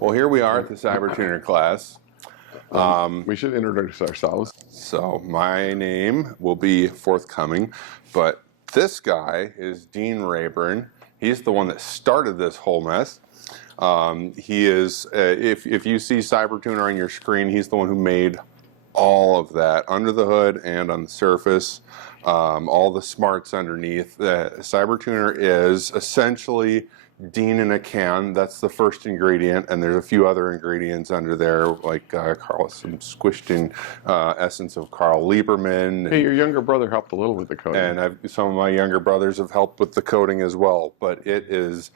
Well, here we are at the Cybertuner class. We should introduce ourselves. So my name will be forthcoming, but this guy is Dean Rayburn. He's the one that started this whole mess. He is, if you see Cybertuner on your screen, he's the one who made all of that under the hood and on the surface, all the smarts underneath. Cybertuner is essentially Dean in a can. That's the first ingredient, and there's a few other ingredients under there, like some squished in essence of Carl Lieberman. Hey, your younger brother helped a little with the coding. And some of my younger brothers have helped with the coding as well, but it is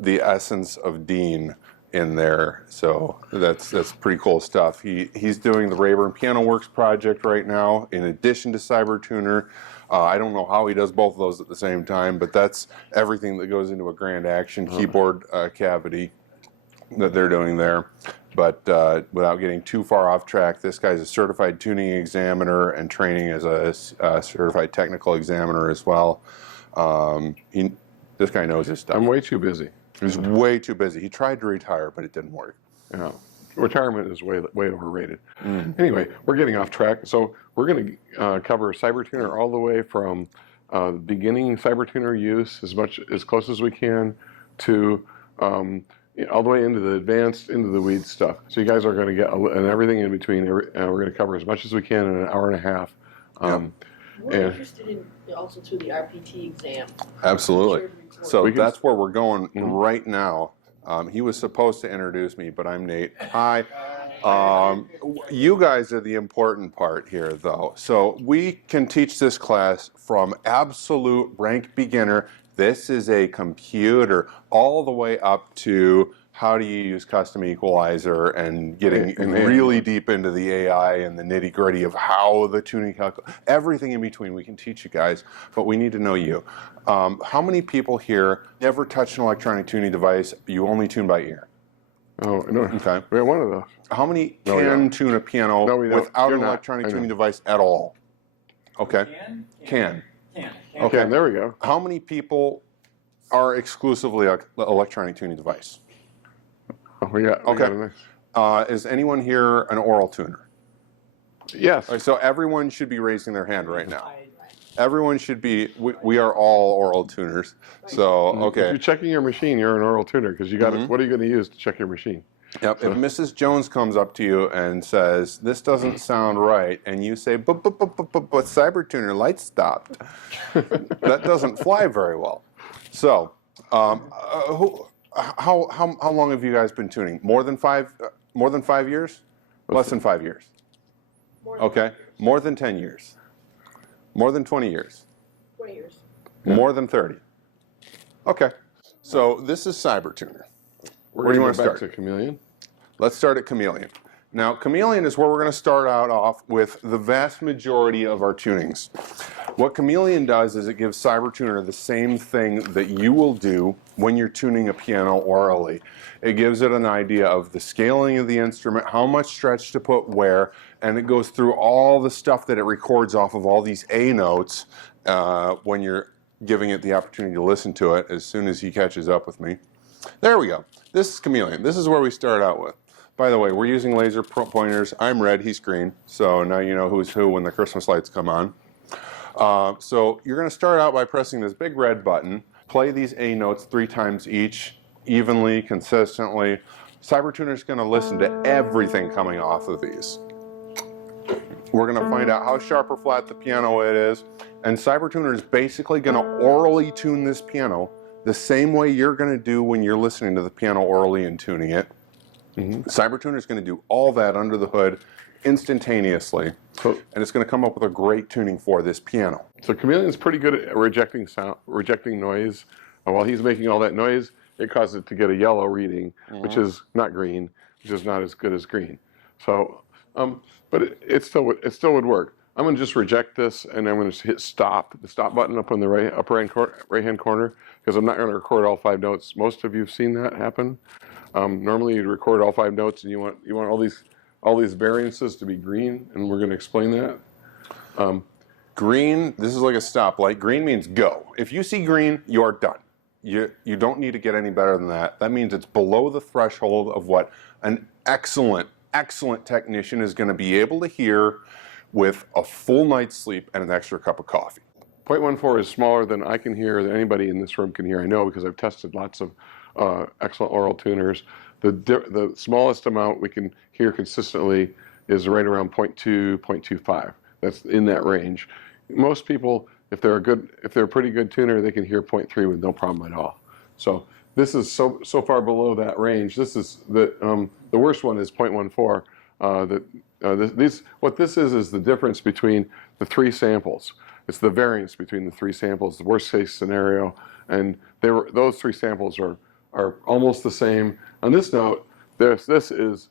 the essence of Dean in there, so that's pretty cool stuff. He's doing the Rayburn Piano Works project right now in addition to Cybertuner. I don't know how he does both of those at the same time, but that's everything that goes into a grand action keyboard cavity that they're doing there. But without getting too far off track, this guy's a certified tuning examiner and training as a certified technical examiner as well. This guy knows his stuff. I'm way too busy. He's way too busy. He tried to retire, but it didn't work. Yeah. Retirement is way overrated. Anyway, we're getting off track. So we're going to cover Cybertuner all the way from beginning Cybertuner use as close as we can to all the way into the advanced, into the weeds stuff. So you guys are going to get and everything in between. We're going to cover as much as we can in an hour and a half. We're interested in also to the RPT exam. Absolutely. So that's where we're going right now. He was supposed to introduce me, but I'm Nate. Hi. You guys are the important part here, though. So we can teach this class from absolute rank beginner. This is a computer, all the way up to how do you use custom equalizer and getting really deep into the AI and the nitty gritty of how the tuning everything in between we can teach you guys, but we need to know you. How many people here never touched an electronic tuning device, you only tune by ear? Oh, no. Okay. We have one of those. How many can tune a piano without an electronic tuning device at all? Okay. Can. Okay, there we go. How many people are exclusively an electronic tuning device? Oh, we got is anyone here an oral tuner? Yes. Right, so everyone should be raising their hand right now. Everyone should be, we are all oral tuners. So, okay. If you're checking your machine, you're an oral tuner because you got what are you going to use to check your machine? Yep. So. If Mrs. Jones comes up to you and says, this doesn't sound right, and you say, but Cybertuner light stopped, that doesn't fly very well. So, how long have you guys been tuning? More than 5 years? Less than 5 years? Okay. More than 10 years? More than 20 years? 20 years. More than 30? Okay. So this is Cybertuner. Where do you want to start? To Chameleon. Let's start at Chameleon. Now, Chameleon is where we're going to start out off with the vast majority of our tunings. What Chameleon does is it gives Cybertuner the same thing that you will do when you're tuning a piano orally. It gives it an idea of the scaling of the instrument, how much stretch to put where, and it goes through all the stuff that it records off of all these A notes when you're giving it the opportunity to listen to it as soon as he catches up with me. There we go. This is Chameleon. This is where we start out with. By the way, we're using laser pointers. I'm red, he's green. So now you know who's who when the Christmas lights come on. So you're going to start out by pressing this big red button, play these A notes 3 times each, evenly, consistently. Cybertuner is going to listen to everything coming off of these. We're going to find out how sharp or flat the piano it is, and Cybertuner is basically going to orally tune this piano the same way you're going to do when you're listening to the piano orally and tuning it. Cybertuner is going to do all that under the hood instantaneously, and it's going to come up with a great tuning for this piano. So Chameleon's pretty good at rejecting noise. And while he's making all that noise, it causes it to get a yellow reading, which is not green, which is not as good as green. So, but it still would work. I'm going to just reject this, and I'm going to hit stop, the stop button up on the right-hand corner, because I'm not going to record all 5 notes. Most of you have seen that happen. Normally, you'd record all 5 notes, and you want all these variances to be green, and we're going to explain that. Green, this is like a stoplight. Green means go. If you see green, you're done. You don't need to get any better than that. That means it's below the threshold of what an excellent technician is going to be able to hear with a full night's sleep and an extra cup of coffee. 0.14 is smaller than I can hear, than anybody in this room can hear. I know because I've tested lots of excellent oral tuners. The smallest amount we can hear consistently is right around 0.2, 0.25. That's in that range. Most people, if they're a pretty good tuner, they can hear 0.3 with no problem at all. So this is so far below that range. This is the worst one is 0.14. What this is the difference between the three samples. It's the variance between the three samples, the worst case scenario, and those three samples are almost the same. On this note, this is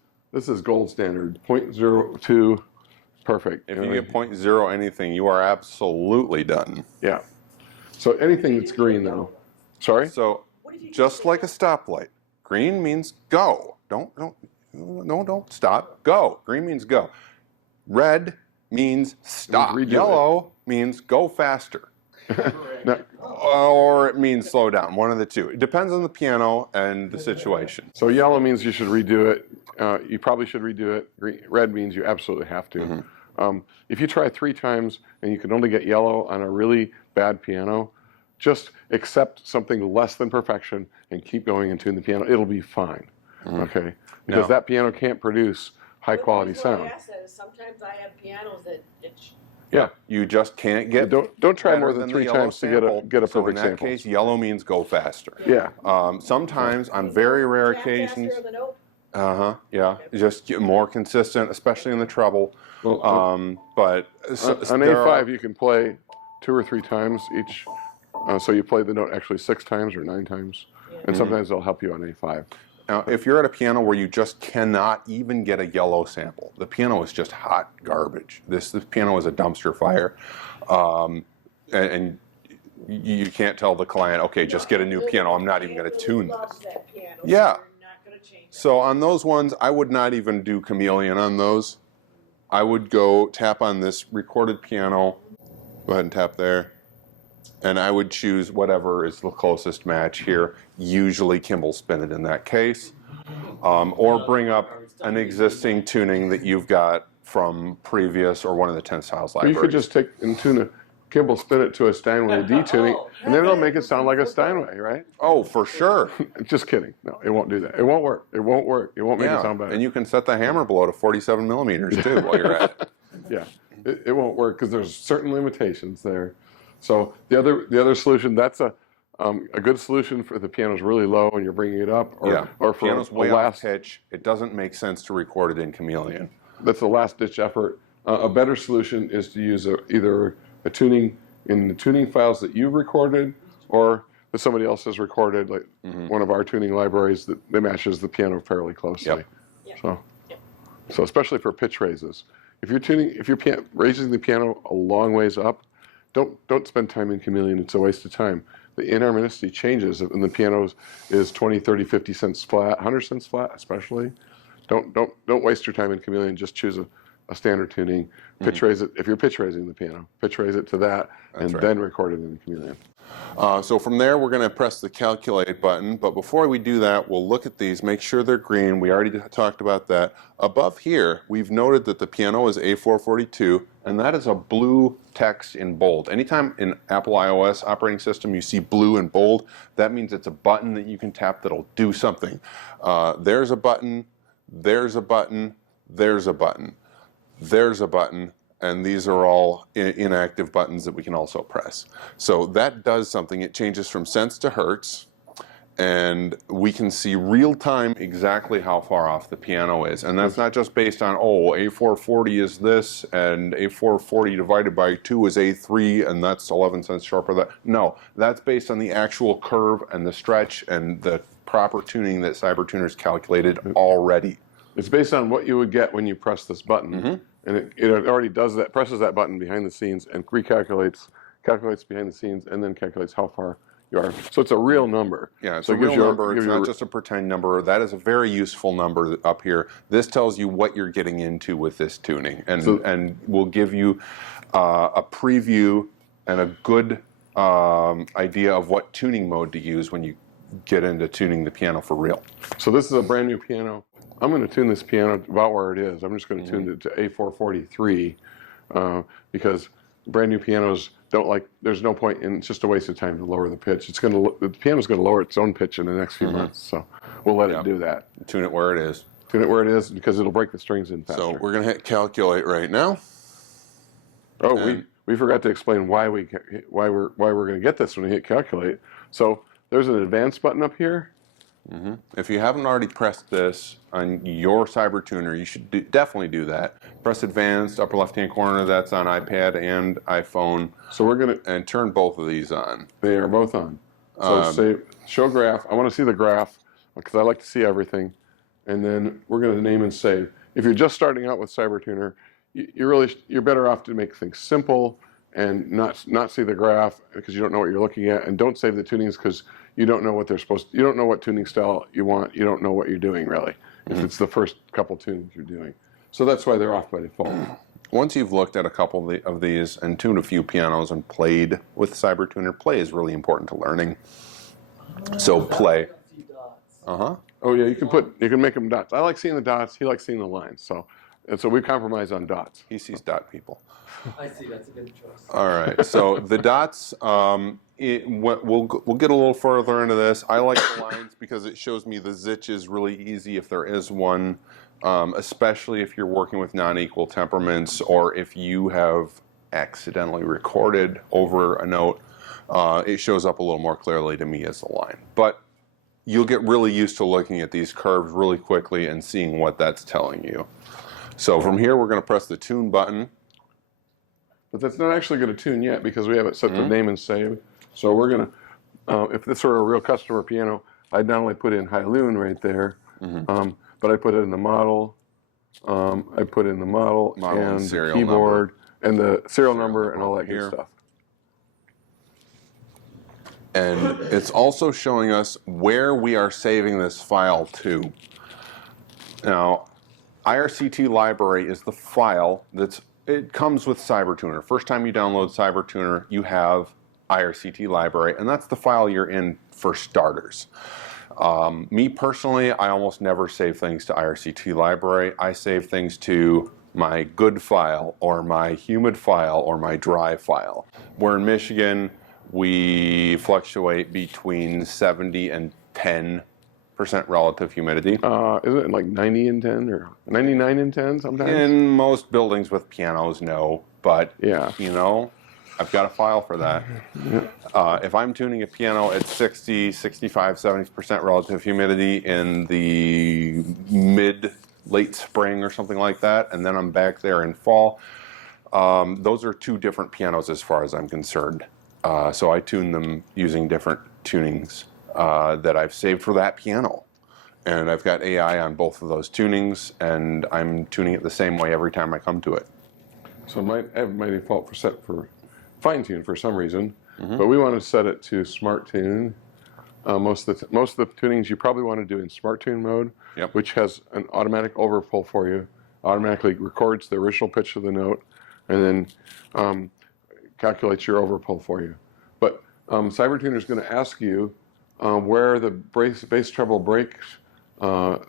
gold standard, 0.02, perfect. If you get 0.0 anything, you are absolutely done. Yeah. So anything that's green though. Sorry? So just like a stoplight, green means go. Don't stop. Go. Green means go. Red means stop. Yellow means go faster. No. Or it means slow down, one of the two. It depends on the piano and the situation. So yellow means you should redo it. You probably should redo it. Red means you absolutely have to. Mm-hmm. If you try 3 times and you can only get yellow on a really bad piano, just accept something less than perfection and keep going and tune the piano. It'll be fine. Mm-hmm. Okay? Because that piano can't produce high quality sound. Sometimes I have pianos that yeah, you just can't get. Don't try more than 3 times to get a perfect sample. So in that case, yellow means go faster. Yeah. Sometimes on very rare occasions. Yeah, just get more consistent, especially in the treble. Well, but on A5 you can play 2 or 3 times each. So you play the note actually 6 times or 9 times, and sometimes they'll help you on A5. Now, if you're at a piano where you just cannot even get a yellow sample, the piano is just hot garbage. This piano is a dumpster fire, and you can't tell the client, okay, just get a new piano. I'm not even going to tune this. Yeah. So on those ones, I would not even do chameleon on those. I would go tap on this recorded piano. Go ahead and tap there. And I would choose whatever is the closest match here, usually Kimball spin it in that case, or bring up an existing tuning that you've got from previous or one of the 10 styles libraries. You could just take and tune a Kimball, spin it to a Steinway D tuning, and then it'll make it sound like a Steinway, right? Oh, for sure. Just kidding. No, it won't do that. It won't work. It won't work. It won't make it sound better. And you can set the hammer blow to 47 millimeters too while you're at it. Yeah, it won't work because there's certain limitations there. So the other solution, that's a good solution for the piano's really low and you're bringing it up, or for piano's way off pitch. It doesn't make sense to record it in chameleon. That's a last ditch effort. A better solution is to use either a tuning in the tuning files that you've recorded, or that somebody else has recorded, like one of our tuning libraries that matches the piano fairly closely. Yep. So especially for pitch raises, if you're raising the piano a long ways up, don't spend time in chameleon. It's a waste of time. The inharmonicity changes, and the piano is 20, 30, 50 cents flat, 100 cents flat, especially. Don't waste your time in chameleon. Just choose a standard tuning. Pitch raise it if you're pitch raising the piano. Pitch raise it to that, then record it in chameleon. So from there, we're going to press the calculate button. But before we do that, we'll look at these, make sure they're green. We already talked about that. Above here, we've noted that the piano is A442, and that is a blue text in bold. Anytime in Apple iOS operating system you see blue and bold, that means it's a button that you can tap that'll do something. There's a button, there's a button, there's a button, there's a button, and these are all inactive buttons that we can also press. So that does something. It changes from cents to hertz, and we can see real time exactly how far off the piano is. And that's not just based on, oh, A440 is this, and A440 divided by 2 is A3, and that's 11 cents sharper. No, that's based on the actual curve and the stretch and the proper tuning that Cybertuner's calculated already. It's based on what you would get when you press this button. And it already does that, presses that button behind the scenes and calculates behind the scenes, and then calculates how far you are. So it's a real number. Yeah, it's a real number. It's not just a pretend number. That is a very useful number up here. This tells you what you're getting into with this tuning, and will give you a preview and a good idea of what tuning mode to use when you get into tuning the piano for real. So this is a brand new piano. I'm going to tune this piano about where it is. I'm just going to tune it to A443 because brand new pianos don't like. There's no point in. It's just a waste of time to lower the pitch. The piano's going to lower its own pitch in the next few months. So we'll let it do that. Tune it where it is. Tune it where it is because it'll break the strings in faster. So we're going to hit calculate right now. Oh, we forgot to explain why we're going to get this when we hit calculate. So there's an advanced button up here. If you haven't already pressed this on your Cybertuner, you should definitely do that. Press advanced, upper left-hand corner. That's on iPad and iPhone. So we're going to turn both of these on. They are both on. So say show graph. I want to see the graph because I like to see everything. And then we're going to name and save. If you're just starting out with Cybertuner, you're better off to make things simple and not see the graph because you don't know what you're looking at, and don't save the tunings because you don't know what they're supposed to. You don't know what tuning style you want. You don't know what you're doing really if it's the first couple tunings you're doing. So that's why they're off by default. Once you've looked at a couple of these and tuned a few pianos and played with Cybertuner, play is really important to learning. So play. Oh yeah, you can make them dots. I like seeing the dots. He likes seeing the lines. So we compromise on dots. He sees dot people. I see, that's a good choice. All right, so the dots, we'll get a little further into this. I like the lines because it shows me the zitch is really easy if there is one, especially if you're working with non-equal temperaments or if you have accidentally recorded over a note. It shows up a little more clearly to me as a line. But you'll get really used to looking at these curves really quickly and seeing what that's telling you. So from here, we're going to press the tune button. But that's not actually going to tune yet because we haven't set the name and save. So we're going to, if this were a real customer piano, I'd not only put in High-Loon right there, but I put it in the model. I put in the model and the keyboard and the serial number and all that good stuff. And it's also showing us where we are saving this file to. Now, IRCT library is the file it comes with Cybertuner. First time you download Cybertuner, you have IRCT library, and that's the file you're in for starters. Me personally, I almost never save things to IRCT library. I save things to my good file or my humid file or my dry file. We're in Michigan. We fluctuate between 70 and 10% relative humidity. Isn't it like 90 and 10 or 99 and 10 sometimes? In most buildings with pianos, no. But, yeah, you know, I've got a file for that. If I'm tuning a piano at 60, 65, 70% relative humidity in the late spring or something like that, and then I'm back there in fall, those are two different pianos as far as I'm concerned. So I tune them using different tunings that I've saved for that piano. And I've got AI on both of those tunings, and I'm tuning it the same way every time I come to it. So I have my default set for fine tune for some reason, but we want to set it to smart tune. Most of the tunings you probably want to do in smart tune mode, which has an automatic overpull for you, automatically records the original pitch of the note, and then calculates your overpull for you. But Cybertuner is going to ask you where the bass treble breaks, where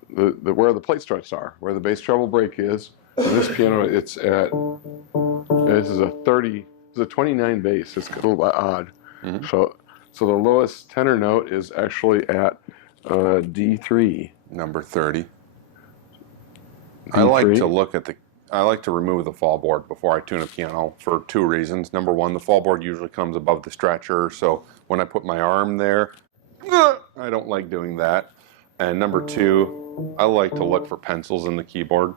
the plate struts are, where the bass treble break is. In this piano, it's at, this is a 29 bass. It's a little bit odd. So the lowest tenor note is actually at D3. Number 30. D3. I like to remove the fall board before I tune a piano for two reasons. Number one, the fall board usually comes above the stretcher, so when I put my arm there, I don't like doing that. And number two, I like to look for pencils in the keyboard.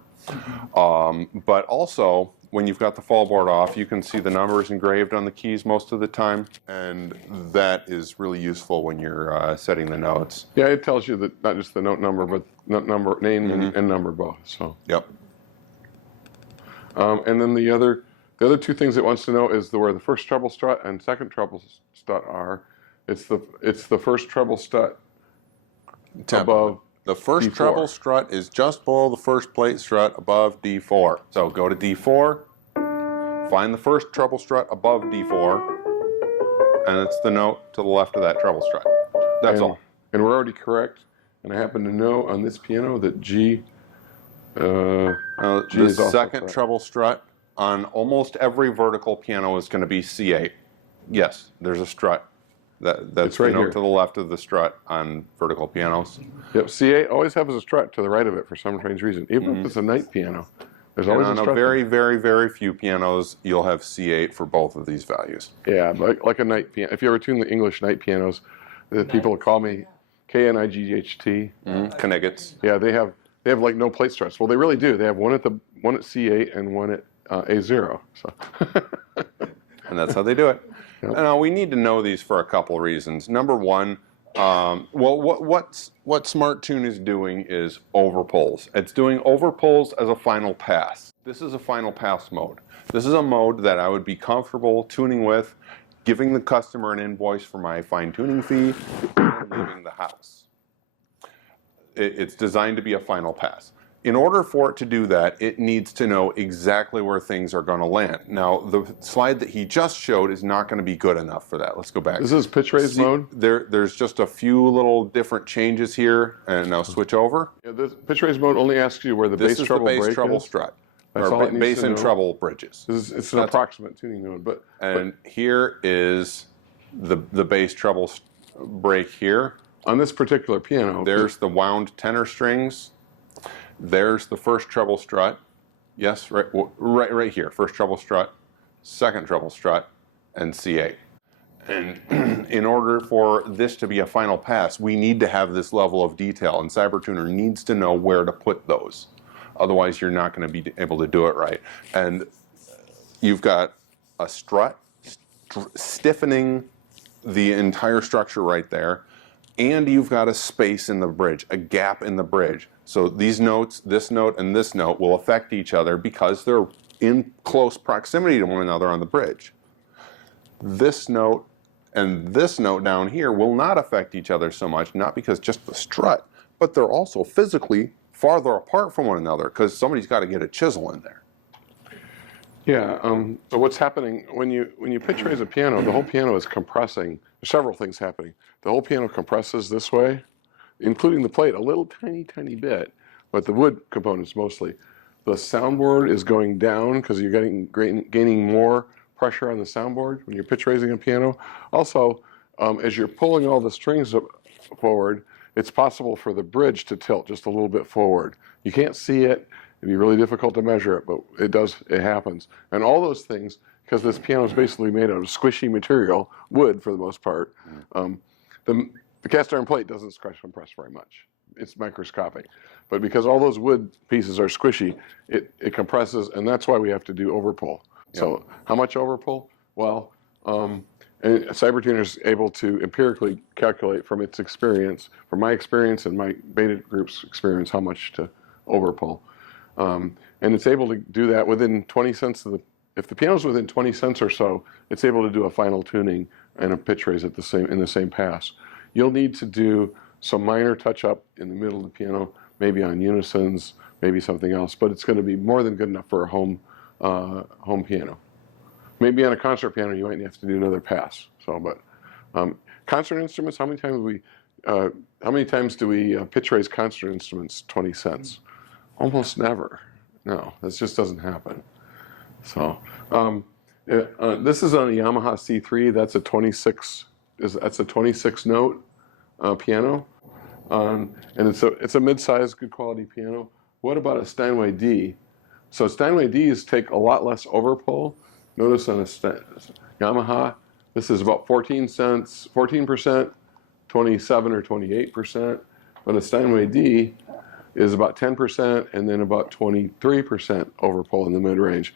But also, when you've got the fall board off, you can see the numbers engraved on the keys most of the time, and that is really useful when you're setting the notes. Yeah, it tells you that not just the note number, but note number, name and number both. So. Yep. And then the other two things it wants to know is where the first treble strut and second treble strut are. It's the first treble strut above. The first D4. treble strut is just below the first plate strut above D4. So go to D4, find the first treble strut above D4, and it's the note to the left of that treble strut. That's all. And we're already correct. And I happen to know on this piano that G The is also second correct. treble strut on almost every vertical piano is going to be C8. Yes, there's a strut. That's It's right the note here. to the left of the strut on vertical pianos. Yep, C8 always has a strut to the right of it for some strange reason. Even if it's a night piano, there's And always a on strut. a very, very, very few pianos, you'll have C8 for both of these values. Yeah, like a night piano. If you ever tune the English night pianos, the people call me Knight. Kniggets. Yeah, they have like no plate struts. Well, they really do. They have one at C8 and one at A0. So. And that's how they do it. Now, we need to know these for a couple reasons. Number one, what Smart Tune is doing is overpulls. It's doing overpulls as a final pass. This is a final pass mode. This is a mode that I would be comfortable tuning with, giving the customer an invoice for my fine-tuning fee, and leaving the house. It's designed to be a final pass. In order for it to do that, it needs to know exactly where things are going to land. Now, the slide that he just showed is not going to be good enough for that. Let's go back. This is pitch raise mode. There's just a few little different changes here, and now switch over. Yeah, this pitch raise mode only asks you where the This bass is the treble bass break treble is. strut, That's or all it needs bass to and know. treble bridges. It's an approximate tuning mode, but And here is the bass treble break here. on this particular piano, There's the wound tenor strings. There's the first treble strut. Yes, right here. First treble strut, second treble strut, and C8. And in order for this to be a final pass, we need to have this level of detail, and Cybertuner needs to know where to put those. Otherwise, you're not going to be able to do it right. And you've got a strut stiffening the entire structure right there, and you've got a space in the bridge, a gap in the bridge. So these notes, this note and this note, will affect each other because they're in close proximity to one another on the bridge. This note and this note down here will not affect each other so much, not because just the strut, but they're also physically farther apart from one another because somebody's got to get a chisel in there. yeah. So what's happening when you pitch raise a piano? The whole piano is compressing. There's several things happening. The whole piano compresses this way, including the plate, a little tiny bit, but the wood components mostly. The soundboard is going down because you're gaining more pressure on the soundboard when you're pitch raising a piano. Also, as you're pulling all the strings forward, it's possible for the bridge to tilt just a little bit forward. You can't see it. It'd be really difficult to measure it, but it happens. And all those things, because this piano is basically made out of squishy material, wood for the most part, the cast iron plate doesn't scratch compress very much. It's microscopic. But because all those wood pieces are squishy, it compresses, and that's why we have to do overpull. So how much overpull? Well, and Cybertuner is able to empirically calculate from its experience, from my experience and my beta group's experience, how much to overpull. And it's able to do that within 20 cents of if the piano's within 20 cents or so, it's able to do a final tuning and a pitch raise in the same pass. You'll need to do some minor touch-up in the middle of the piano, maybe on unisons, maybe something else, but it's going to be more than good enough for a home piano. Maybe on a concert piano, you might have to do another pass. So, but concert instruments, how many times do we pitch raise concert instruments 20 cents? Almost never. No, this just doesn't happen. So, this is on a Yamaha C3. That's a 26 note piano, and it's a mid-sized, good quality piano. What about a Steinway D? So Steinway Ds take a lot less overpull. Notice on a Yamaha, this is about 14%, 27 or 28%, but a Steinway D is about 10% and then about 23% overpull in the mid-range.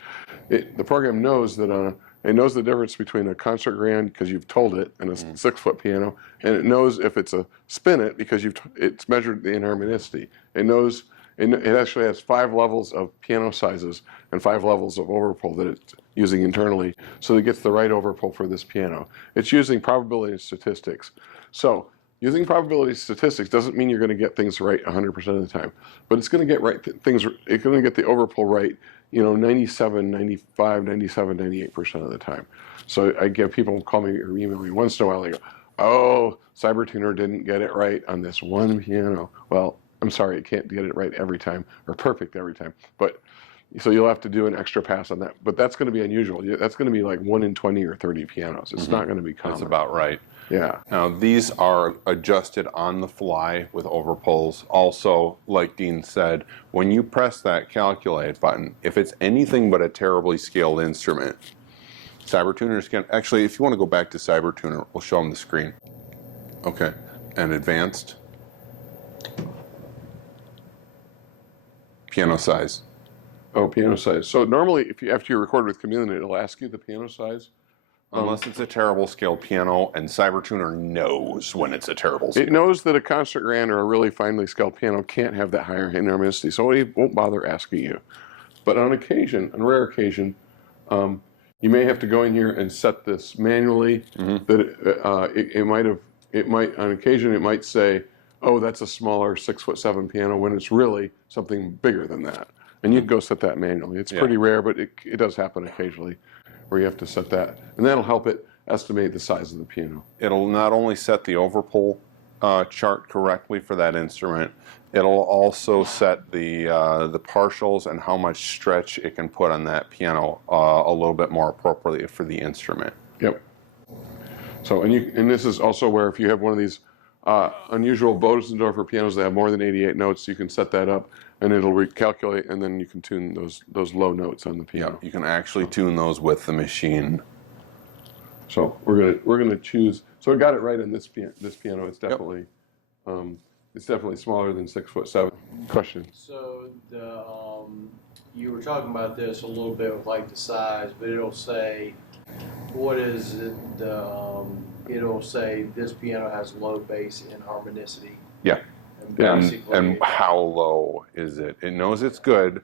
The program knows that it knows the difference between a concert grand, because you've told it, and a 6-foot piano, and it knows if it's a spin it because it's measured the inharmonicity. It actually has 5 levels of piano sizes and 5 levels of overpull that it's using internally, so it gets the right overpull for this piano. It's using probability and statistics. So using probability statistics doesn't mean you're going to get things right 100% of the time, but it's going to get it's going to get the overpull right, 97, 95, 97, 98% of the time. So I get people call me or email me once in a while, they go, oh, Cybertuner didn't get it right on this one piano. Well, I'm sorry, it can't get it right every time or perfect every time, but so you'll have to do an extra pass on that. But that's going to be unusual. That's going to be like 1 in 20 or 30 pianos. It's not going to be common. That's about right. Yeah. Now, these are adjusted on the fly with overpulls. Also, like Dean said, when you press that calculate button, if it's anything but a terribly scaled instrument, Cybertuners can, actually, if you want to go back to Cybertuner, we'll show them the screen. Okay, and advanced. Piano size. Oh, piano size. So normally, after you record with Chameleon, it'll ask you the piano size. Unless it's a terrible scaled piano, and Cybertuner knows when it's a terrible scale. It knows that a concert grand or a really finely scaled piano can't have that higher harmonicity, so it won't bother asking you. But on occasion, on rare occasion, you may have to go in here and set this manually. That it might on occasion it might say, oh, that's a smaller 6'7" piano when it's really something bigger than that. And you'd go set that manually. It's pretty rare, but it does happen occasionally where you have to set that. And that'll help it estimate the size of the piano. It'll not only set the overpull chart correctly for that instrument, it'll also set the partials and how much stretch it can put on that piano a little bit more appropriately for the instrument. Yep. So, and this is also where if you have one of these unusual Bodensdorfer pianos that have more than 88 notes, you can set that up and it'll recalculate, and then you can tune those low notes on the piano. You can actually tune those with the machine. So we're gonna choose. So I got it right on this piano. It's definitely smaller than 6'7". Question. So you were talking about this a little bit with like the size, but it'll say, what is it? It'll say this piano has low bass and harmonicity. Yeah. And how low is it? It knows it's good,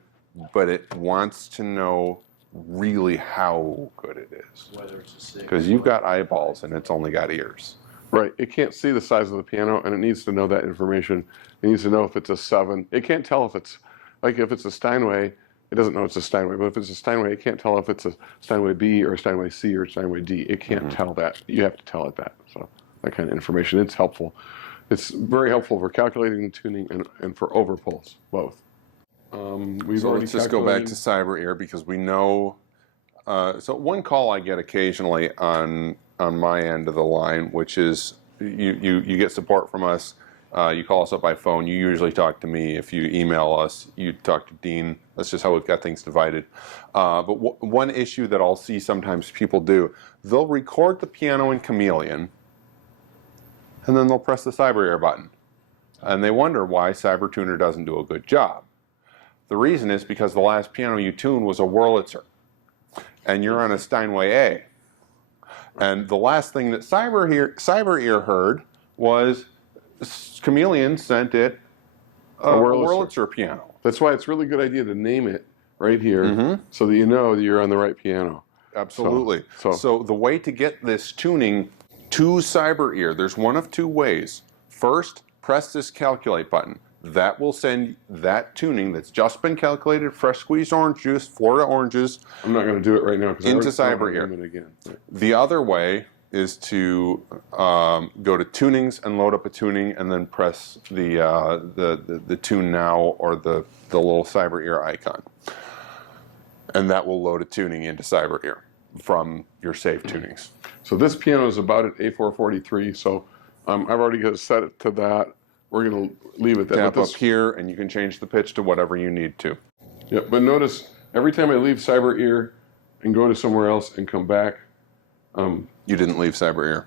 but it wants to know really how good it is. Whether it's a 6. Because you've got eyeballs and it's only got ears. Right. It can't see the size of the piano, and it needs to know that information. It needs to know if it's a 7. It can't tell if it's a Steinway. It doesn't know it's a Steinway, but if it's a Steinway, it can't tell if it's a Steinway B or a Steinway C or a Steinway D. It can't tell that. You have to tell it that. So that kind of information, it's helpful. It's very helpful for calculating and tuning and for overpulls, both. So let's just go back to CyberEar because we know. So one call I get occasionally on my end of the line, which is you get support from us. You call us up by phone. You usually talk to me. If you email us, you talk to Dean. That's just how we've got things divided. But one issue that I'll see sometimes people do, they'll record the piano in Chameleon, and then they'll press the CyberEar button. And they wonder why Cybertuner doesn't do a good job. The reason is because the last piano you tuned was a Wurlitzer, and you're on a Steinway A. And the last thing that CyberEar heard was Chameleon sent it a Wurlitzer piano. That's why it's a really good idea to name it right here so that you know that you're on the right piano. Absolutely. So the way to get this tuning to CyberEar, there's one of two ways. First, press this calculate button. That will send that tuning that's just been calculated, fresh squeezed orange juice, Florida oranges. I'm not going to do it right now because into CyberEar. Again. The other way is to go to tunings and load up a tuning, and then press the tune now or the little CyberEar icon, and that will load a tuning into CyberEar from your saved tunings. So this piano is about at A443. So I've already got set it to that. We're going to leave it there. Tap up here, and you can change the pitch to whatever you need to. Yep, but notice every time I leave CyberEar and go to somewhere else and come back. You didn't leave CyberEar.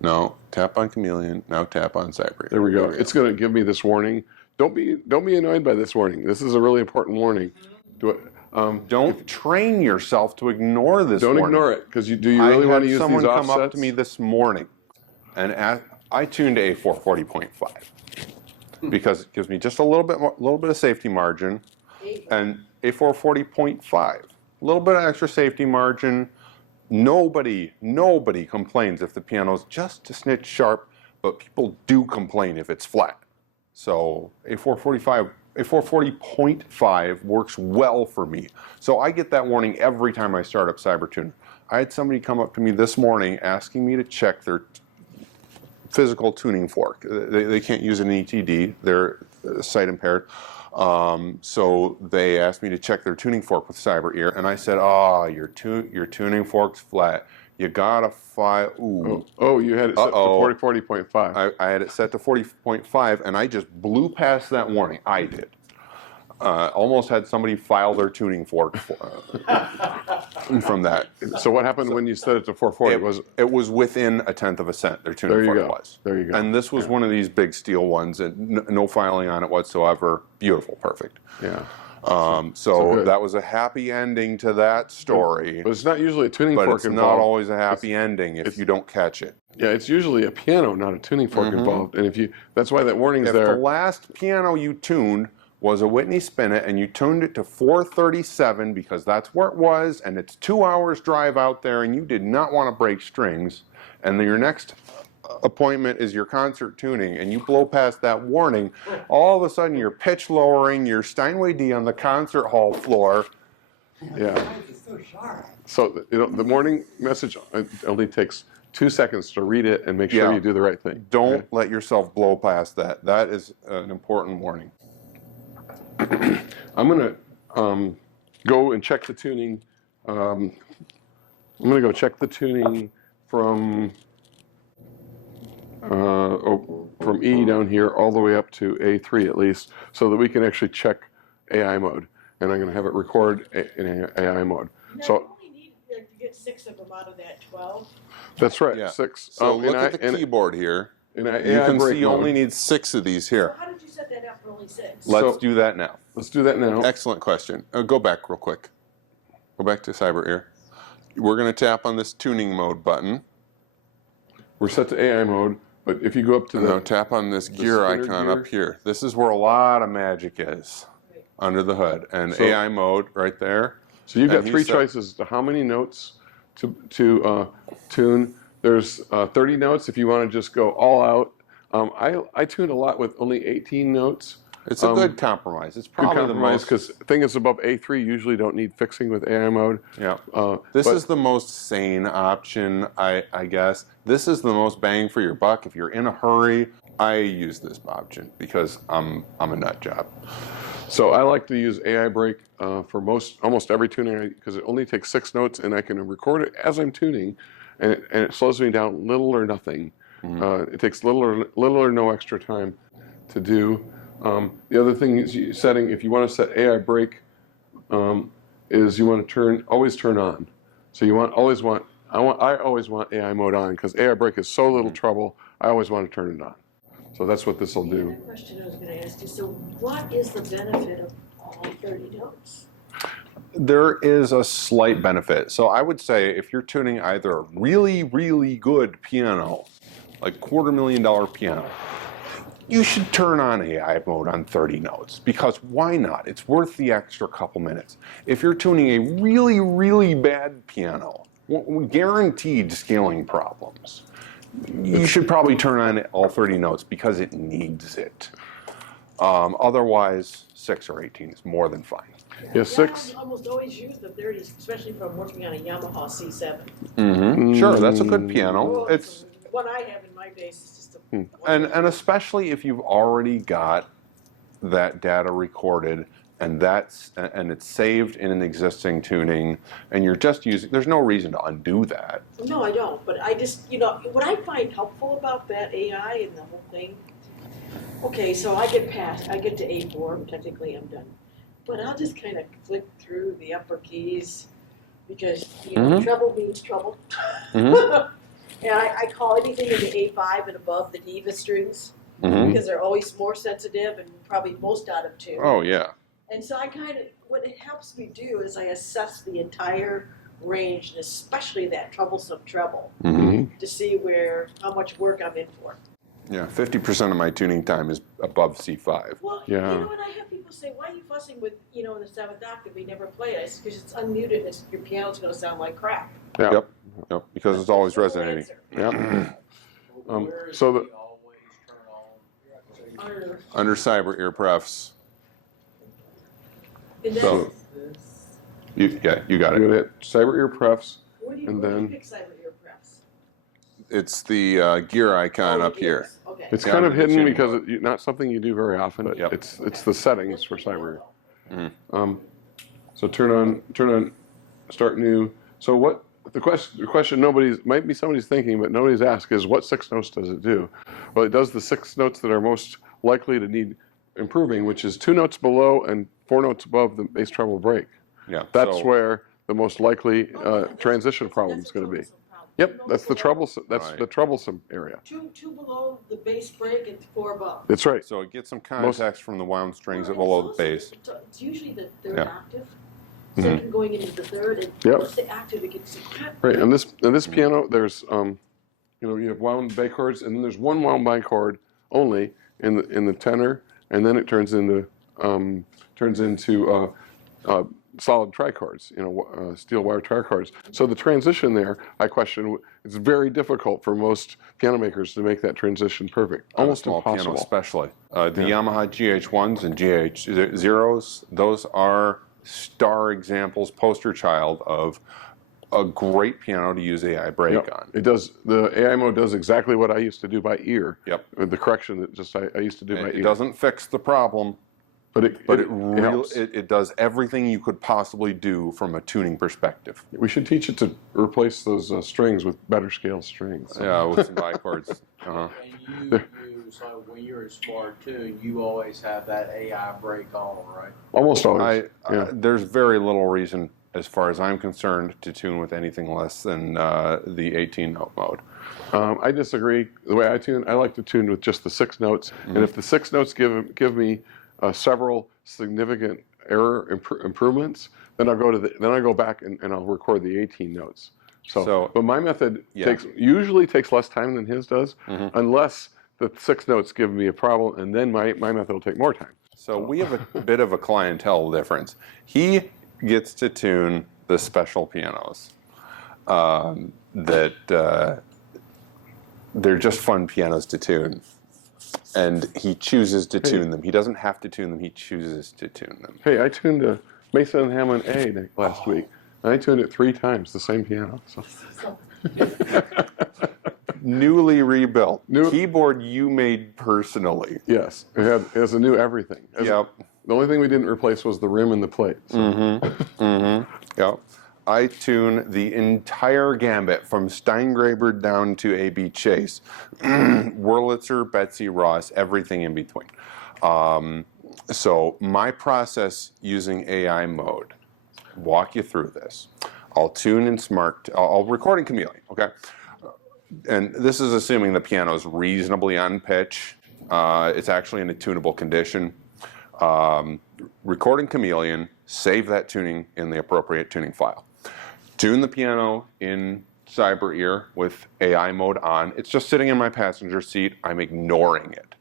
No, tap on Chameleon. Now tap on CyberEar. There we go. It's going to give me this warning. Don't be annoyed by this warning. This is a really important warning. Don't train yourself to ignore this. Don't ignore it, because do you really want to use these offsets? I had someone come up to me this morning, and I tuned to A440.5 because it gives me just a little bit of safety margin, and A440.5, a little bit of extra safety margin, Nobody complains if the piano's just a snitch sharp, but people do complain if it's flat. So a 440.5 works well for me. So I get that warning every time I start up Cybertuner. I had somebody come up to me this morning asking me to check their physical tuning fork. They can't use an ETD, they're sight impaired. So they asked me to check their tuning fork with CyberEar, and I said, your tuning fork's flat. You gotta file, ooh. Oh, you had it set to 40.5. I had it set to 40.5, and I just blew past that warning. I did. Almost had somebody file their tuning fork from that. So what happened when you set it to 440? It was within a tenth of a cent. Their tuning fork was. There you go. And this was one of these big steel ones, and no filing on it whatsoever. Beautiful, perfect. Yeah. So that was a happy ending to that story. But it's not usually a tuning fork But it's involved. not always a happy ending if you don't catch it. Yeah, it's usually a piano, not a tuning fork involved. And that's why that warning's there. If the last piano you tuned was a Whitney Spinet and you tuned it to 437 because that's where it was, and it's 2 hours drive out there, and you did not want to break strings, and then your next appointment is your concert tuning, and you blow past that warning, all of a sudden you're pitch lowering your Steinway D on the concert hall floor. Yeah. So the morning message only takes 2 seconds to read it and make sure you do the right thing. Don't let yourself blow past that. That is an important warning. I'm going to go and check the tuning. I'm going to go check the tuning from E down here all the way up to A3 at least, so that we can actually check AI mode. And I'm going to have it record in AI mode. Now, So you only need to get 6 of them out of that 12. that's right, Yeah. 6. So look at the keyboard here. You You can see you only need 6 of these here. So how did you set that up for only 6? Let's do that now. Let's do that now. Excellent question. Go back real quick. Go back to CyberEar. We're going to tap on this tuning mode button. We're set to AI mode, but if you go up to Now tap on this gear spinner icon gear. up here. This is where a lot of magic is under the hood. And So- AI mode right there. So you've got And he 3 said- choices to how many notes to tune. There's 30 notes if you want to just go all out. I tuned a lot with only 18 notes. It's a good compromise. It's Good probably compromise the because things above A3 usually don't need fixing with AI mode. most. Yeah. This but- is the most sane option, I guess. This is the most bang for your buck. If you're in a hurry, I use this option because I'm a nut job. So I like to use AI break for almost every tuning because it only takes 6 notes and I can record it as I'm tuning, and it slows me down little or nothing. It takes little or no extra time to do. The other thing is setting, if you want to set AI break, is you want to always turn on. So I always want AI mode on because AI break is so little trouble. I always want to turn it on. So that's what this will The do. other question I was going to ask you, so what is the benefit of all 30 notes? There is a slight benefit. So I would say if you're tuning either a really, really good piano, like $250,000 piano, you should turn on AI mode on 30 notes because why not? It's worth the extra couple minutes. If you're tuning a really, really bad piano, guaranteed scaling problems, you should probably turn on all 30 notes because it needs it. Otherwise, 6 or 18 is more than fine. Yeah, 6. I almost always use the 30s, especially if I'm working on a Yamaha C7. Sure, that's a good piano. Oh, It's what I have in my base is just a... and especially if you've already got that data recorded and it's saved in an existing tuning, and you're just using. There's no reason to undo that. No, I don't. But I just, what I find helpful about that AI and the whole thing. Okay, so I get to A4. Technically, I'm done. But I'll just kind of flick through the upper keys because treble means trouble. And I call anything in the A5 and above the diva strings because they're always more sensitive and probably most out of tune. Oh yeah. And so what it helps me do is I assess the entire range, and especially that troublesome treble, to see how much work I'm in for. Yeah, 50% of my tuning time is above C5. Well, Yeah. and I have people say, why are you fussing with, the 7th octave? We never play it. It's because it's unmuted and your piano's going to sound like crap. Yeah. Yep. Yep, because it's always That's the resonating. answer. Yeah. Where is so the the- always turn on? Under cyber ear prefs. And then, So you got You're it. gonna hit cyber ear prefs. where do you and then- pick cyber ear prefs? It's the gear icon Oh, up here. gears. Okay. It's Yeah, kind of under the hidden tuning because mode. not something you do very often. Yep. It's the settings for cyber. Mhm. So turn on, start new. So what the question might be somebody's thinking, but nobody's asked is what 6 notes does it do? Well, it does the 6 notes that are most likely to need improving, which is 2 notes below and 4 notes above the bass treble break. Yeah. That's so, where the most likely Oh, yeah, that's- transition that's problem is a going to be. troublesome problem. Yep, Two that's the notes below- troublesome. That's Right. the troublesome area. Two below the bass break and 4 above. That's right. So it gets some context from the wound strings below the bass. It's usually the third Yeah. octave, Mhm. second going into the third, and Yep. once the octave it gets Right, and this piano, there's you have wound bay chords, and then there's one wound bay chord only in the tenor, and then it turns into solid trichords, steel wire trichords. So the transition there, I question, it's very difficult for most piano makers to make that transition perfect. On a Almost small impossible. piano especially. The Yamaha GH1s and GH0s, those are star examples, poster child of a great piano to use AI break Yep. on. It does. The AI mode does exactly what I used to do by ear. Yep. The correction that I used to do by It ear. doesn't fix the problem, but it helps. it does everything you could possibly do from a tuning perspective. We should teach it to replace those strings with better scale strings. So. Yeah, with some bichords. Uh-huh. And so when you're in Smart Tune, you always have that AI break on, right? Almost always. Yeah. There's very little reason, as far as I'm concerned, to tune with anything less than the 18 note mode. I disagree. The way I tune, I like to tune with just the 6 notes. And if the 6 notes give me several significant error improvements, then I'll go back and I'll record the 18 notes. So but my method usually takes less time than his does, unless the 6 notes give me a problem, and then my method will take more time. So we have a bit of a clientele difference. He gets to tune the special pianos that they're just fun pianos to tune. And he chooses to tune them. He doesn't have to tune them. He chooses to tune them. Hey, I tuned a Mason and Hammond A last week, and I tuned it 3 times, the same piano. So. Newly rebuilt. Keyboard you made personally. Yes, it has a new everything. Yep. The only thing we didn't replace was the rim and the plate. So. Yep. I tune the entire gambit from Steingraber down to A.B. Chase. Wurlitzer, Betsy Ross, everything in between. So my process using AI mode, walk you through this. I'll tune in I'll record in Chameleon, okay? And this is assuming the piano is reasonably on pitch. It's actually in a tunable condition. Record in Chameleon, save that tuning in the appropriate tuning file. Tune the piano in Cyber Ear with AI mode on. It's just sitting in my passenger seat. I'm ignoring it.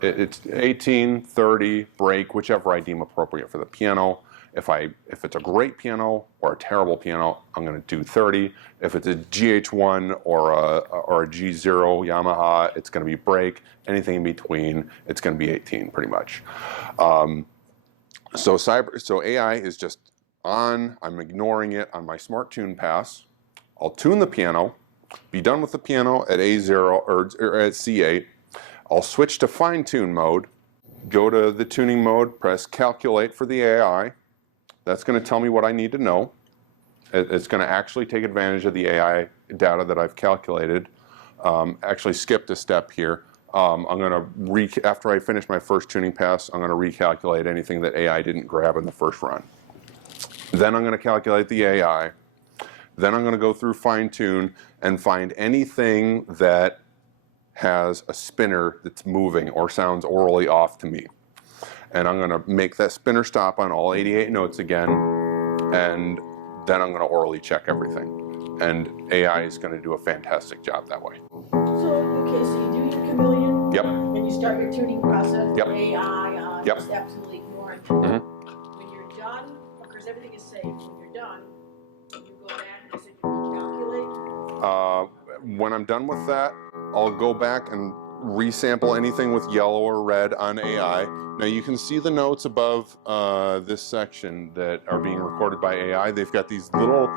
It's 18, 30, break, whichever I deem appropriate for the piano. If it's a great piano or a terrible piano, I'm going to do 30. If it's a GH1 or a G0 Yamaha, it's going to be break. Anything in between, it's going to be 18 pretty much. So AI is just on. I'm ignoring it on my Smart Tune pass. I'll tune the piano, be done with the piano at A0 or at C8. I'll switch to fine tune mode, go to the tuning mode, press calculate for the AI. That's going to tell me what I need to know. It's going to actually take advantage of the AI data that I've calculated. Actually skipped a step here. I'm going to, after I finish my first tuning pass, I'm going to recalculate anything that AI didn't grab in the first run. Then I'm going to calculate the AI. Then I'm going to go through fine tune and find anything that has a spinner that's moving or sounds orally off to me. And I'm going to make that spinner stop on all 88 notes again, and then I'm going to orally check everything. And AI is going to do a fantastic job that way. So you do your Chameleon? Yep. And you start your tuning process, Yep. AI on, Yep. just absolutely ignore it. Mhm. When you're done, of course everything is safe, when you're done, you go back and you say you recalculate. When I'm done with that, I'll go back and resample anything with yellow or red on AI. Now you can see the notes above this section that are being recorded by AI. They've got these little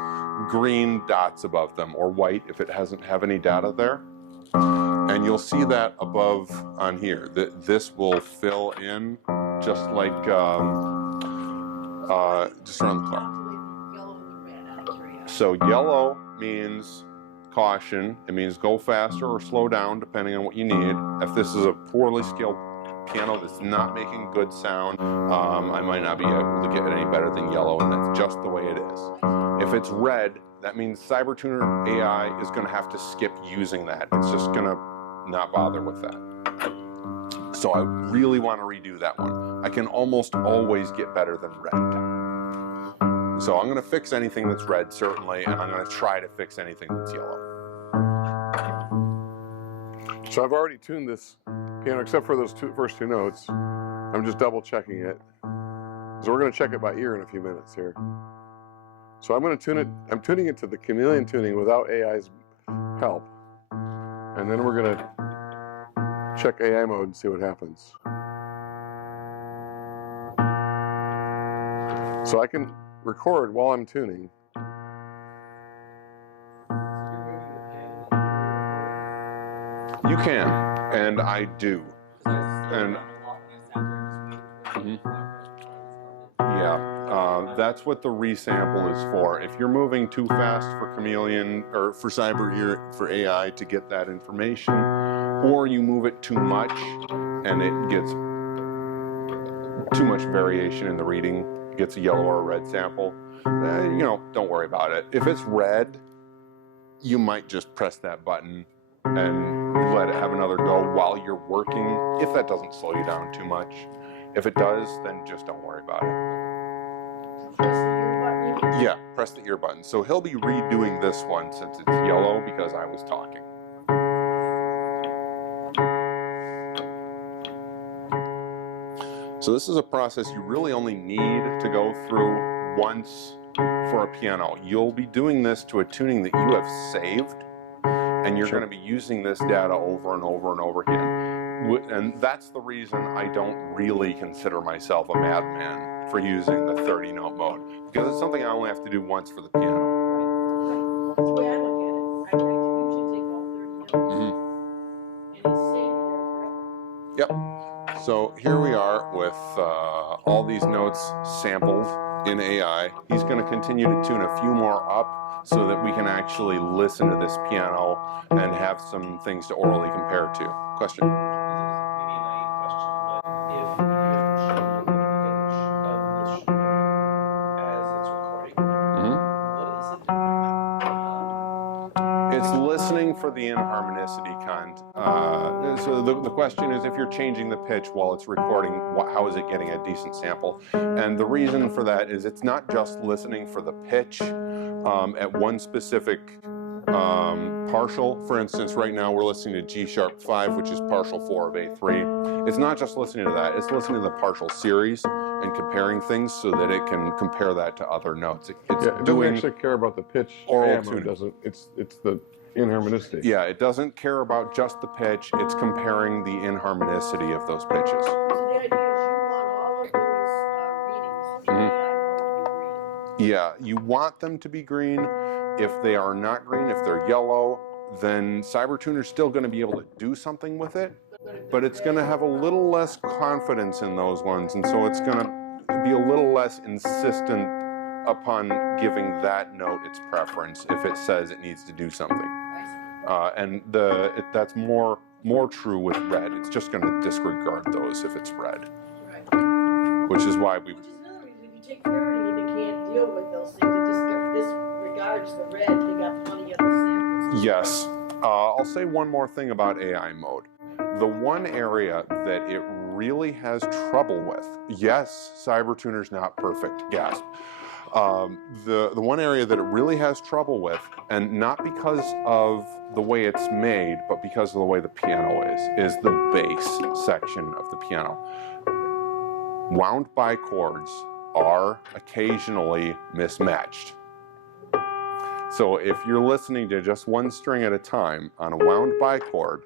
green dots above them, or white if it doesn't have any data there. And you'll see that above on here. This will fill in just like just around the clock. Yellow and red, out of curiosity. So yellow means caution. It means go faster or slow down depending on what you need. If this is a poorly skilled piano that's not making good sound, I might not be able to get it any better than yellow, and that's just the way it is. If it's red, that means Cybertuner AI is going to have to skip using that. It's just going to not bother with that. So I really want to redo that one. I can almost always get better than red. So I'm going to fix anything that's red, certainly, and I'm going to try to fix anything that's yellow. So I've already tuned this piano, except for those first two notes. I'm just double checking it. So we're going to check it by ear in a few minutes here. So I'm going to tune it. I'm tuning it to the chameleon tuning without AI's help. And then we're going to check AI mode and see what happens. So I can record while I'm tuning. You can, and I do. And yeah, that's what the resample is for. If you're moving too fast for Chameleon or for for AI to get that information, or you move it too much and it gets too much variation in the reading, it gets a yellow or a red sample, you know, don't worry about it. If it's red, you might just press that button and let it have another go while you're working, if that doesn't slow you down too much. If it does, then just don't worry about it. Press the ear button. Yeah, press the ear button. So he'll be redoing this one since it's yellow because I was talking. So this is a process you really only need to go through once for a piano. You'll be doing this to a tuning that you have saved, and you're going to be using this data over and over and over again. And that's the reason I don't really consider myself a madman for using the 30-note mode, because it's something I only have to do once for the piano. That's the way I look at it. I usually take all 30 notes and it's saved there forever. Yep. So here we are with all these notes sampled in AI. He's going to continue to tune a few more up so that we can actually listen to this piano and have some things to orally compare to. Question? Maybe a naive question, but if you're changing the pitch of the shooting as it's recording, what is it? It's listening for the inharmonicity so the question is, if you're changing the pitch while it's recording, how is it getting a decent sample? And the reason for that is it's not just listening for the pitch at one specific partial. For instance, right now we're listening to G#5, which is partial 4 of A3. It's not just listening to that, it's listening to the partial series and comparing things so that it can compare that to other notes. It doesn't actually care about the pitch. Oral tuning. tuning. Doesn't. It's the inharmonicity. Yeah, it doesn't care about just the pitch, it's comparing the inharmonicity of those pitches. So the idea is you want all of those readings, the AI to be green. Yeah, you want them to be green. If they are not green, if they're yellow, then Cybertuner's still going to be able to do something with it, but it's going to have a little less confidence in those ones, and so it's going to be a little less insistent upon giving that note its preference if it says it needs to do something. And that's more true with red. It's just going to disregard those if it's red, Right. which is why we. Which is another reason, if you take 30 and you can't deal with those things, it disregards the red, they got plenty of other samples. Yes. I'll say one more thing about AI mode. The one area that it really has trouble with, yes, Cybertuner's not perfect, gasp. The one area that it really has trouble with, and not because of the way it's made, but because of the way the piano is the bass section of the piano. Wound by chords are occasionally mismatched. So if you're listening to just one string at a time on a wound bichord,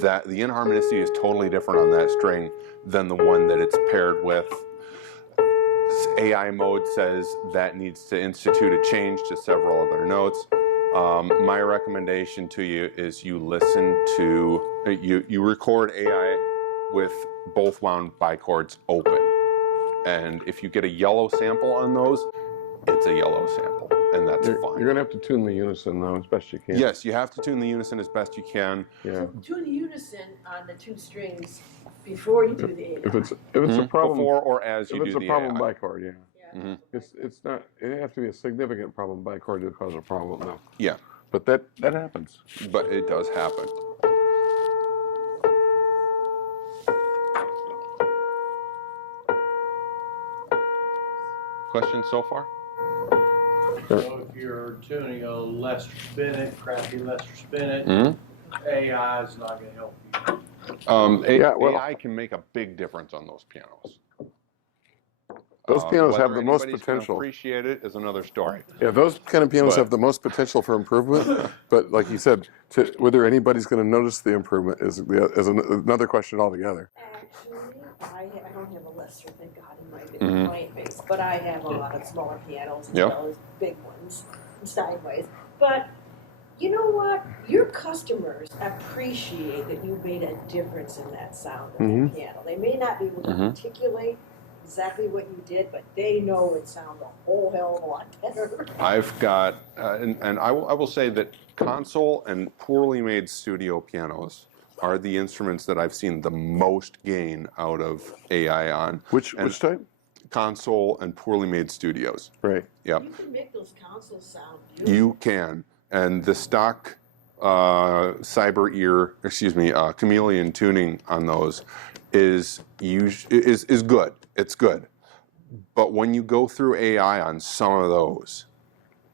that the inharmonicity is totally different on that string than the one that it's paired with. AI mode says that needs to institute a change to several other notes. My recommendation to you is you listen to, you record AI with both wound bichords open. And if you get a yellow sample on those, it's a yellow sample, and that's fine. You're going to have to tune the unison, though, as best you can. Yes, you have to tune the unison as best you can. Yeah. Tune the unison on the 2 strings before you do the AI. If it's a problem, Before or as you if do it's a the problem AI. bichord, yeah. Yeah. It's not. It has to be a significant problem bichord to cause a problem, though. Yeah, But that happens. but it does happen. Questions so far? So if you're tuning a Lester Spinnet, crappy Lester Spinnet, Mm-hmm. AI is not going to help you. AI can make a big difference on those pianos. Those pianos have Whether the most anybody's gonna potential. Appreciate it is another story. Yeah, those kind of pianos But- have the most potential for improvement. But like you said, whether anybody's going to notice the improvement is another question altogether. Actually, I don't have a Lester, thank God, in my Mhm. client base, but I have a lot of smaller pianos as Yep. well as big ones, sideways. But you know what? Your customers appreciate that you made a difference in that sound of Mhm. the piano. They may not be able to Mhm. articulate exactly what you did, but they know it sounds a whole hell of a lot better. I've got, and I will say that console and poorly made studio pianos are the instruments that I've seen the most gain out of AI on. Which type? Console and poorly made studios. Right. Yep, You can make those consoles sound beautiful. you can. And the stock chameleon tuning on those is good. It's good. But when you go through AI on some of those,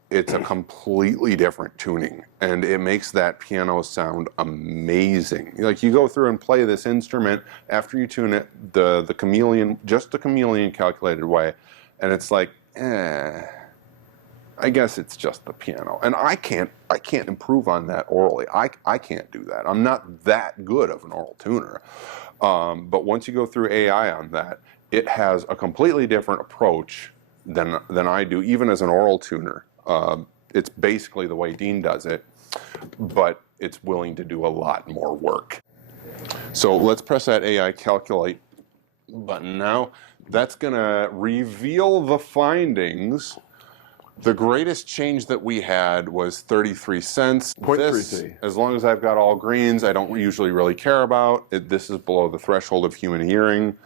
it's a completely different tuning, and it makes that piano sound amazing. Like, you go through and play this instrument after you tune it the chameleon, just the chameleon calculated way, and it's like, I guess it's just the piano. And I can't improve on that orally. I can't do that. I'm not that good of an oral tuner. But once you go through AI on that, it has a completely different approach than I do, even as an oral tuner. It's basically the way Dean does it, but it's willing to do a lot more work. So let's press that AI calculate button now. That's gonna reveal the findings. The greatest change that we had was 33 cents. 0.33. As long as I've got all greens, I don't usually really care about it. This is below the threshold of human hearing.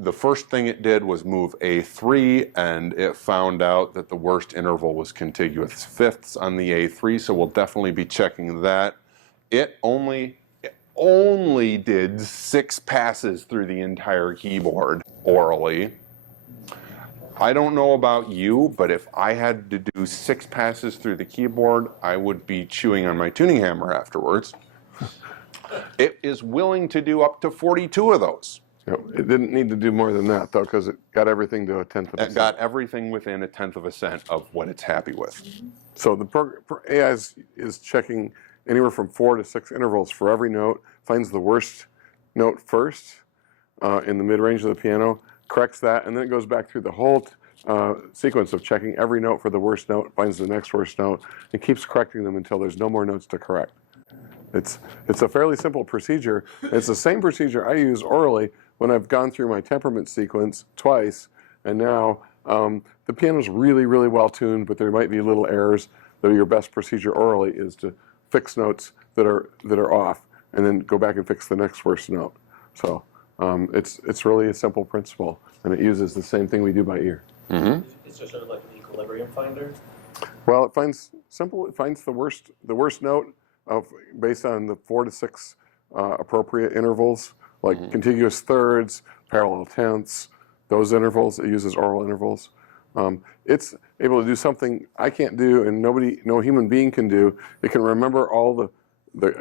The first thing it did was move A3, and it found out that the worst interval was contiguous fifths on the A3, so we'll definitely be checking that. It only did 6 passes through the entire keyboard orally. I don't know about you, but if I had to do 6 passes through the keyboard, I would be chewing on my tuning hammer afterwards. It is willing to do up to 42 of those. It didn't need to do more than that, though, because it got everything to a 1/10 of a It cent. got everything within 1/10 of a cent of what it's happy with. So the AI is checking anywhere from 4 to 6 intervals for every note, finds the worst note first in the mid-range of the piano, corrects that, and then it goes back through the whole sequence of checking every note for the worst note, finds the next worst note, and keeps correcting them until there's no more notes to correct. It's a fairly simple procedure. It's the same procedure I use orally when I've gone through my temperament sequence twice, and now the piano's really, really well tuned, but there might be little errors. That your best procedure orally is to fix notes that are off, and then go back and fix the next worst note. So it's really a simple principle, and it uses the same thing we do by ear. Mm-hmm. It's just sort of like an equilibrium finder. Well, it finds the worst note based on the 4 to 6 appropriate intervals, like contiguous thirds, parallel tenths, those intervals. It uses oral intervals. It's able to do something I can't do, and no human being can do. It can remember all the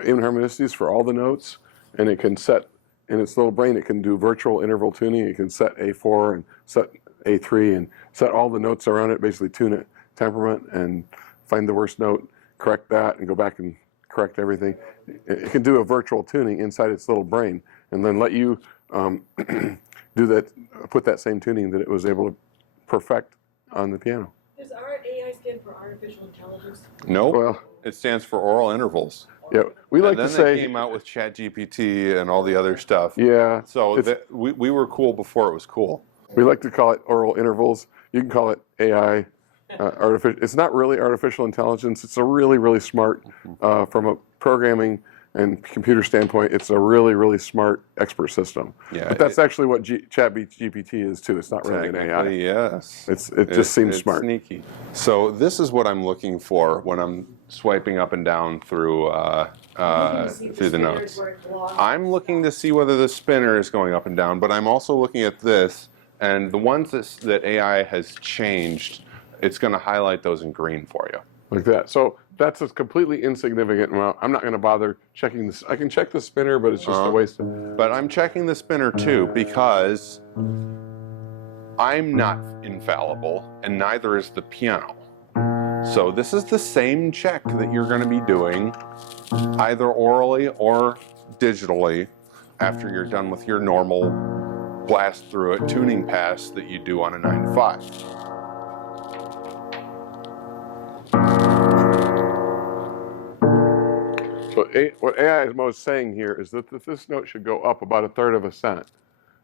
inharmonicities for all the notes, and it can set in its little brain. It can do virtual interval tuning. It can set A4 and set A3 and set all the notes around it. Basically, tune it temperament and find the worst note, correct that, and go back and correct everything. It can do a virtual tuning inside its little brain, and then let you do that, put that same tuning that it was able to perfect on the piano. Does AI stand for artificial intelligence? Nope. Well, It stands for oral intervals. yeah, we like And then to say, they came out with ChatGPT and all the other stuff. yeah, So it's- we were cool before it was cool. we like to call it oral intervals. You can call it AI. Artificial. It's not really artificial intelligence. It's a really, really smart, from a programming and computer standpoint, it's a really, really smart expert system. Yeah, But that's actually what ChatGPT is too. It's not really an AI. Technically, yes. It just seems it's smart. Sneaky. So this is what I'm looking for when I'm swiping up and down through the notes. I'm looking to see whether the spinner is going up and down, but I'm also looking at this, and the ones that AI has changed, it's going to highlight those in green for you. Like that. So that's a completely insignificant amount. I'm not going to bother checking this. I can check the spinner, but it's just a waste of. But I'm checking the spinner too because I'm not infallible, and neither is the piano. So this is the same check that you're going to be doing either orally or digitally after you're done with your normal blast through it tuning pass that you do on a 9 to 5. So what AI is most saying here is that this note should go up about 1/3 of a cent.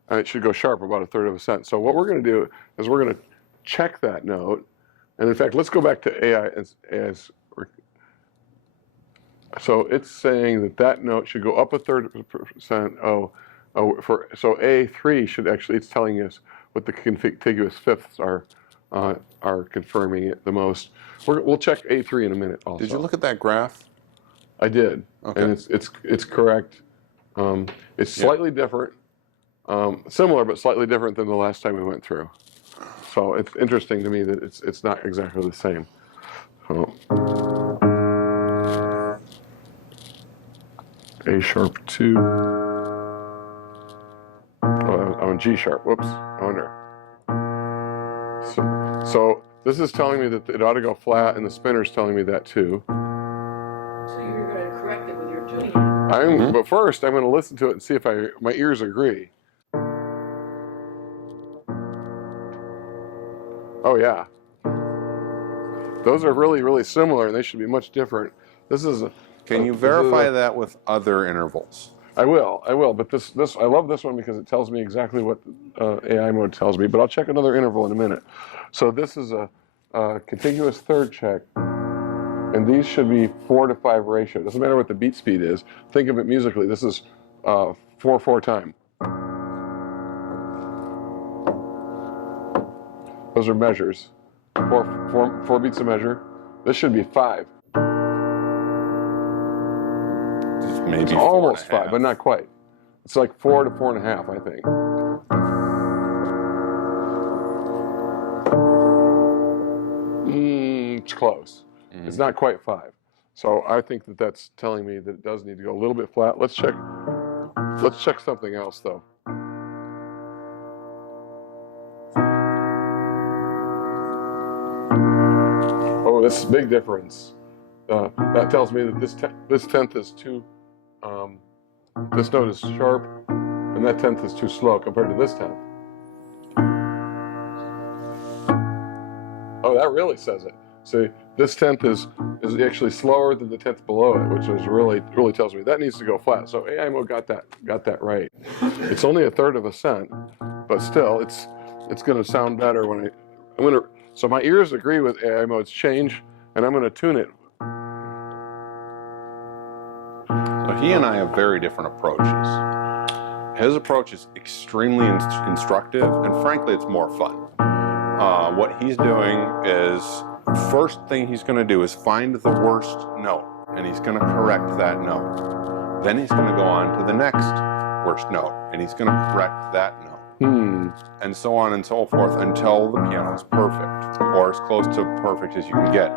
And it should go sharp about 1/3 of a cent. So what we're going to do is we're going to check that note. And in fact, let's go back to AI so it's saying that that note should go up 1/3 of a percent. So A3 should actually, it's telling us what the contiguous fifths are confirming it the most. We'll check A3 in a minute also. Did you look at that graph? I did, Okay. and it's correct. It's slightly different, similar but slightly different than the last time we went through. So it's interesting to me that it's not exactly the same. So, A sharp 2. Oh, I'm on G sharp. Whoops. I wonder. So this is telling me that it ought to go flat, and the spinner's telling me that too. So you're going to correct it with your tuning. But first, I'm going to listen to it and see if my ears agree. Oh yeah, those are really, really similar, and they should be much different. This is. Can you verify that with other intervals? I will. But this I love this one because it tells me exactly what AI mode tells me. But I'll check another interval in a minute. So this is a contiguous third check. And these should be 4 to 5 ratio. Doesn't matter what the beat speed is. Think of it musically. This is 4/4 time. Those are measures. Four beats a measure. This should be 5. Maybe It's almost 5, but not quite. It's like 4 to 4.5, I think. It's close. It's not quite 5. So I think that that's telling me that it does need to go a little bit flat. Let's check something else though. Oh, this is a big difference. That tells me that this tenth is too, this note is sharp, and that tenth is too slow compared to this tenth. Oh, that really says it. See, this tenth is actually slower than the tenth below it, which is really tells me that needs to go flat. So AI mode got that right. It's only 1/3 of a cent, but still, it's going to sound better when so my ears agree with AI mode's change, and I'm going to tune it. So he and I have very different approaches. His approach is extremely instructive, and frankly, it's more fun. What he's doing is, first thing he's going to do is find the worst note, and he's going to correct that note. Then he's going to go on to the next worst note, and he's going to correct that note. And so on and so forth until the piano is perfect, or as close to perfect as you can get.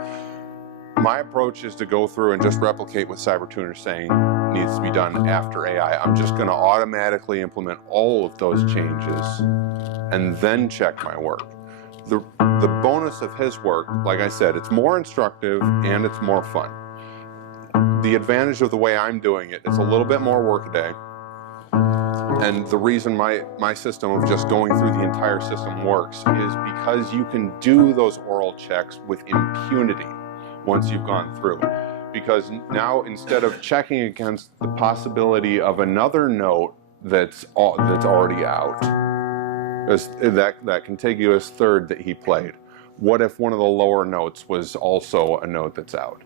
My approach is to go through and just replicate what Cybertuner is saying needs to be done after AI. I'm just going to automatically implement all of those changes and then check my work. the bonus of his work, like I said, it's more instructive and it's more fun. The advantage of the way I'm doing it, it's a little bit more work a day. And the reason my system of just going through the entire system works is because you can do those oral checks with impunity once you've gone through. Because now, instead of checking against the possibility of another note that's already out, that contiguous third that he played, what if one of the lower notes was also a note that's out?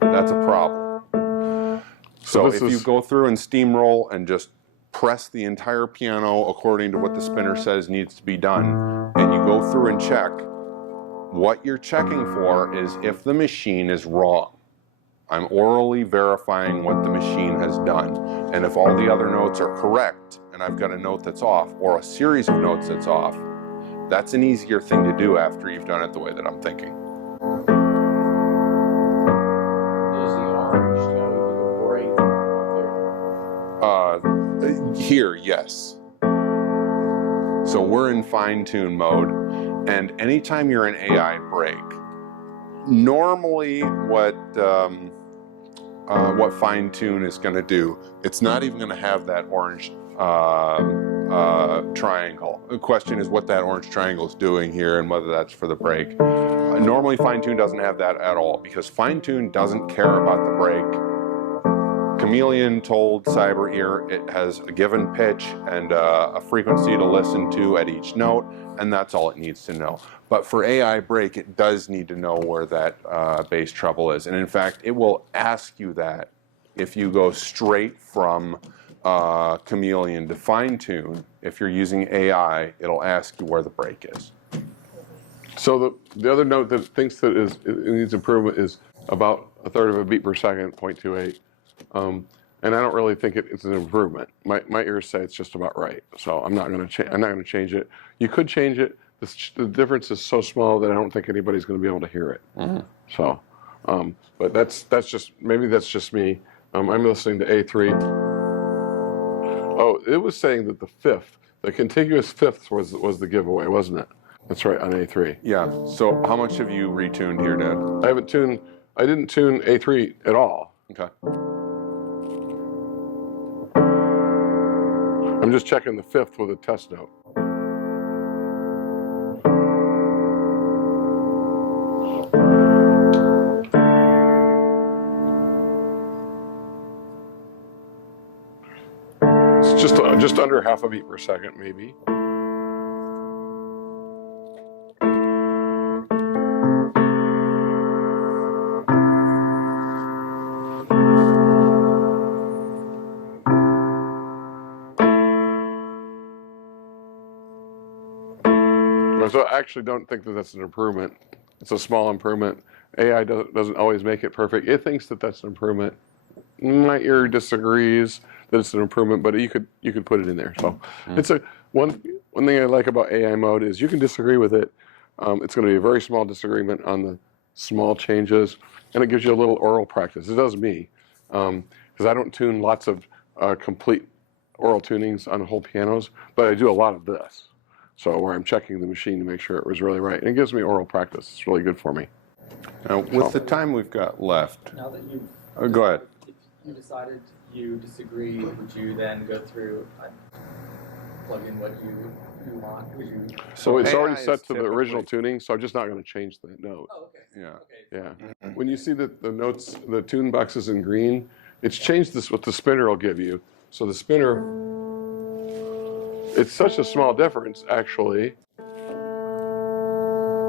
That's a problem. So if you go through and steamroll and just press the entire piano according to what the spinner says needs to be done, and you go through and check, what you're checking for is if the machine is wrong. I'm orally verifying what the machine has done. And if all the other notes are correct, and I've got a note that's off, or a series of notes that's off, that's an easier thing to do after you've done it the way that I'm thinking. Does the orange tell you the break up there? Here, yes. So we're in fine-tune mode, and anytime you're in AI break, normally what fine-tune is going to do, it's not even going to have that orange triangle. The question is what that orange triangle is doing here and whether that's for the break. Normally fine-tune doesn't have that at all because fine-tune doesn't care about the break. Chameleon told Cyber Ear it has a given pitch and a frequency to listen to at each note, and that's all it needs to know. But for AI break, it does need to know where that bass treble is. And in fact, it will ask you that if you go straight from Chameleon to fine tune. If you're using AI, it'll ask you where the break is. So the other note that thinks that it needs improvement is about a third of a beat per second, 0.28. And I don't really think it's an improvement. My ears say it's just about right. So I'm not going to change it. You could change it. The difference is so small that I don't think anybody's going to be able to hear it. Mm-hmm. So, but that's just me. I'm listening to A3. Oh, it was saying that the contiguous fifth was the giveaway, wasn't it? That's right, on A3. Yeah. So how much have you retuned here, Dad? I didn't tune A3 at all. Okay. I'm just checking the fifth with a test note. It's just under half a beat per second, maybe. So I actually don't think that that's an improvement. It's a small improvement. AI doesn't always make it perfect. It thinks that that's an improvement. My ear disagrees that it's an improvement, but you could put it in there. So it's one thing I like about AI mode is you can disagree with it. It's going to be a very small disagreement on the small changes, and it gives you a little oral practice. It does me, because I don't tune lots of complete oral tunings on whole pianos, but I do a lot of this. So where I'm checking the machine to make sure it was really right. And it gives me oral practice. It's really good for me. Now, with the time we've got left, Now that you've go ahead. If you decided you disagree, would you then go through and plug in what you want? Would you? So it's AI already is set to the original typically- tuning, so I'm just not going to change the note. Oh, okay. Yeah. Okay. Yeah. When you see that the notes, the tune box is in green, it's changed this what the spinner will give you. So the spinner, it's such a small difference, actually.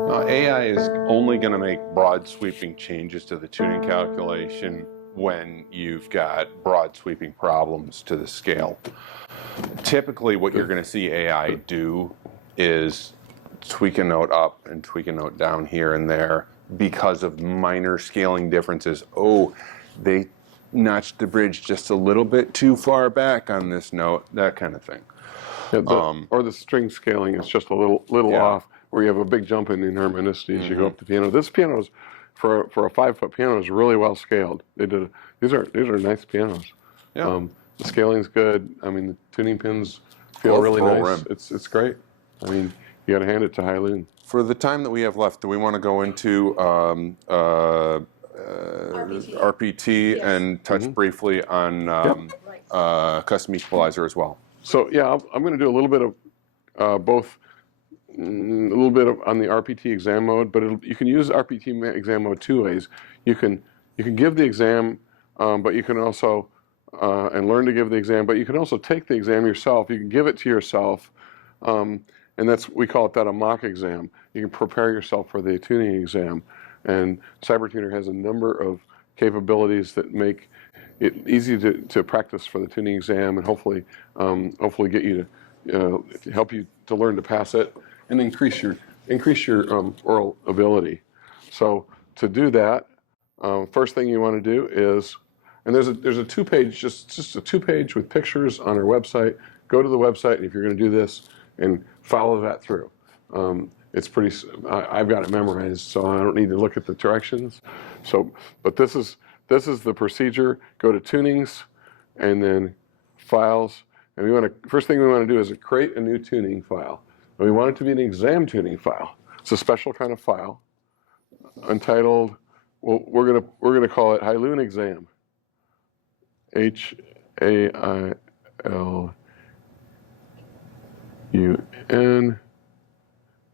AI is only going to make broad sweeping changes to the tuning calculation when you've got broad sweeping problems to the scale. Typically what you're going to see AI do is tweak a note up and tweak a note down here and there because of minor scaling differences. Oh, they notched the bridge just a little bit too far back on this note, that kind of thing. Yeah, or the string scaling is just a little Yeah. off, where you have a big jump in harmonicity as you go up the piano. This piano is, for a 5-foot piano, is really well scaled. These are nice pianos. Yeah. The scaling's good. I mean, the tuning pins feel really full nice. rim. It's great. I mean, you got to hand it to Hylune. For the time that we have left, do we want to go into RPT Yes. and touch briefly on custom equalizer as well? So yeah, I'm going to do a little bit of both, a little bit of on the RPT exam mode, but you can use RPT exam mode two ways. You can give the exam, but you can also and learn to give the exam, but you can also take the exam yourself. You can give it to yourself, and we call it a mock exam. You can prepare yourself for the tuning exam, and Cybertuner has a number of capabilities that make it easy to practice for the tuning exam, and hopefully get you to help you to learn to pass it and increase your oral ability. So to do that, first thing you want to do is, and there's a two-page, just a two-page with pictures on our website. Go to the website, and if you're going to do this, and follow that through. It's pretty. I've got it memorized, so I don't need to look at the directions. So, but this is the procedure. Go to tunings, and then files, and first thing we want to do is create a new tuning file. And we want it to be an exam tuning file. It's a special kind of file, entitled. Well, we're gonna call it Hailuan exam. HAILUN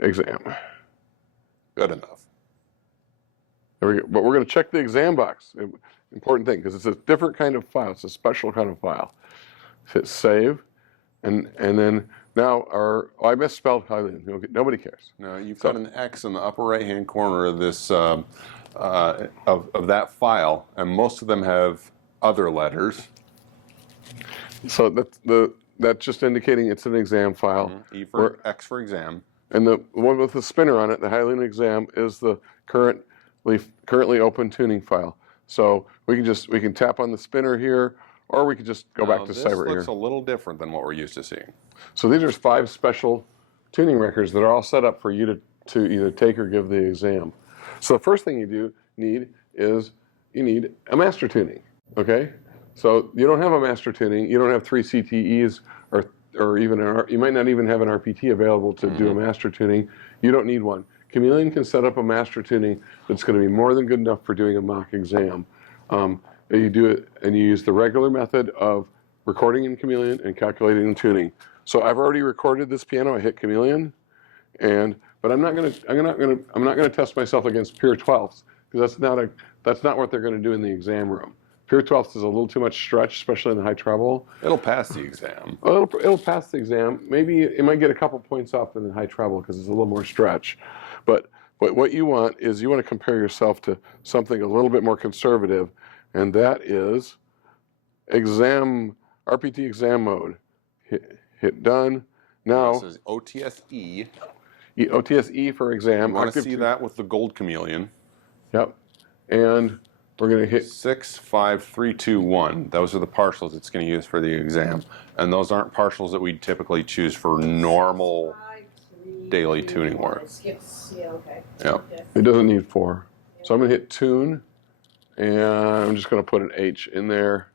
exam. Good enough. There we go. But we're going to check the exam box. Important thing, because it's a different kind of file. It's a special kind of file. Hit save, and then now I misspelled Hailuan. Nobody cares. Now you've got an X in the upper right-hand corner of this of that file, and most of them have other letters. So that's just indicating it's an exam file. E for X for exam. And the one with the spinner on it, the Hailuan exam, is the currently open tuning file. So we can tap on the spinner here, or we could just go back to Cyber here. This looks a little different than what we're used to seeing. So these are 5 special tuning records that are all set up for you to either take or give the exam. So the first thing you need a master tuning. Okay, so you don't have a master tuning. You don't have 3 CTEs or even you might not even have an RPT available to do a master tuning. You don't need one. Chameleon can set up a master tuning that's going to be more than good enough for doing a mock exam. You do it, and you use the regular method of recording in Chameleon and calculating and tuning. So I've already recorded this piano. I hit Chameleon, but I'm not going to test myself against pure 12ths, because that's not what they're going to do in the exam room. Pure 12ths is a little too much stretch, especially in the high treble. It'll pass the exam. Well, it'll pass the exam. Maybe it might get a couple points off in the high treble because it's a little more stretch. But what you want is you want to compare yourself to something a little bit more conservative, and that is RPT exam mode. Hit done. Now This is OTSE. OTSE for exam. You want to see that with the gold chameleon. Yep. And we're going to hit 6, 5, 3, 2, 1. Those are the partials it's going to use for the exam. And those aren't partials that we typically choose for normal 5, 3, daily 2, tuning 1. work. It skips, yeah, okay. Yep. Okay. It doesn't need 4. So I'm going to hit tune, and I'm just going to put an H in there.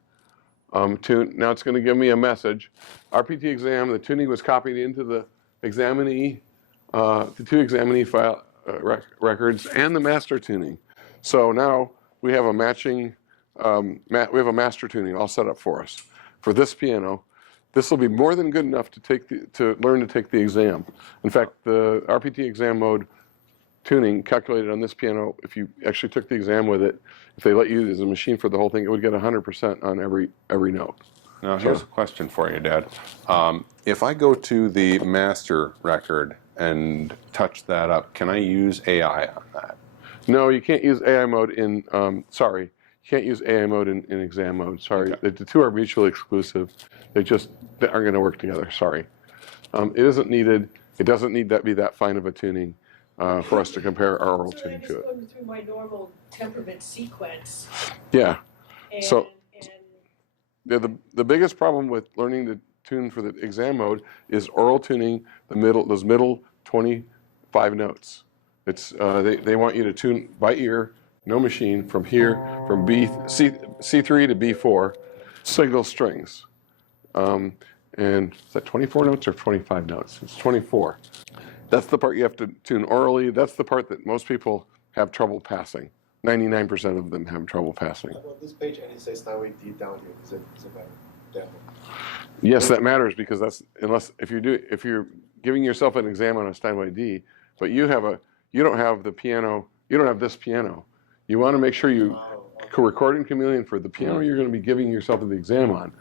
Tune. Now it's going to give me a message. RPT exam, the tuning was copied into the examinee, the 2 examinee file records, and the master tuning. So now we have a matching, we have a master tuning all set up for us. For this piano, this will be more than good enough to learn to take the exam. In fact, the RPT exam mode tuning calculated on this piano, if you actually took the exam with it, if they let you use a machine for the whole thing, it would get 100% on every note. Now here's a question for you, Dad. If I go to the master record and touch that up, can I use AI on that? No, you can't use AI mode in, you can't use AI mode in exam mode, sorry. Okay. The 2 are mutually exclusive. They aren't going to work together, sorry. It isn't needed, it doesn't need to be that fine of a tuning for us to compare our oral So tuning I'm to just it. going through my normal temperament sequence, Yeah, and, So- and the biggest problem with learning to tune for the exam mode is oral tuning those middle 25 notes. It's they want you to tune by ear, no machine, from here, from C3 to B4, single strings. And is that 24 notes or 25 notes? It's 24. That's the part you have to tune orally. That's the part that most people have trouble passing. 99% of them have trouble passing. Well, this page and it says Steinway D down here. Is it better? Down. Yes, that matters because that's if you're giving yourself an exam on a Steinway D, but you don't have the piano, you don't have this piano. You want to make sure you record in Chameleon for the piano you're going to be giving yourself the exam on.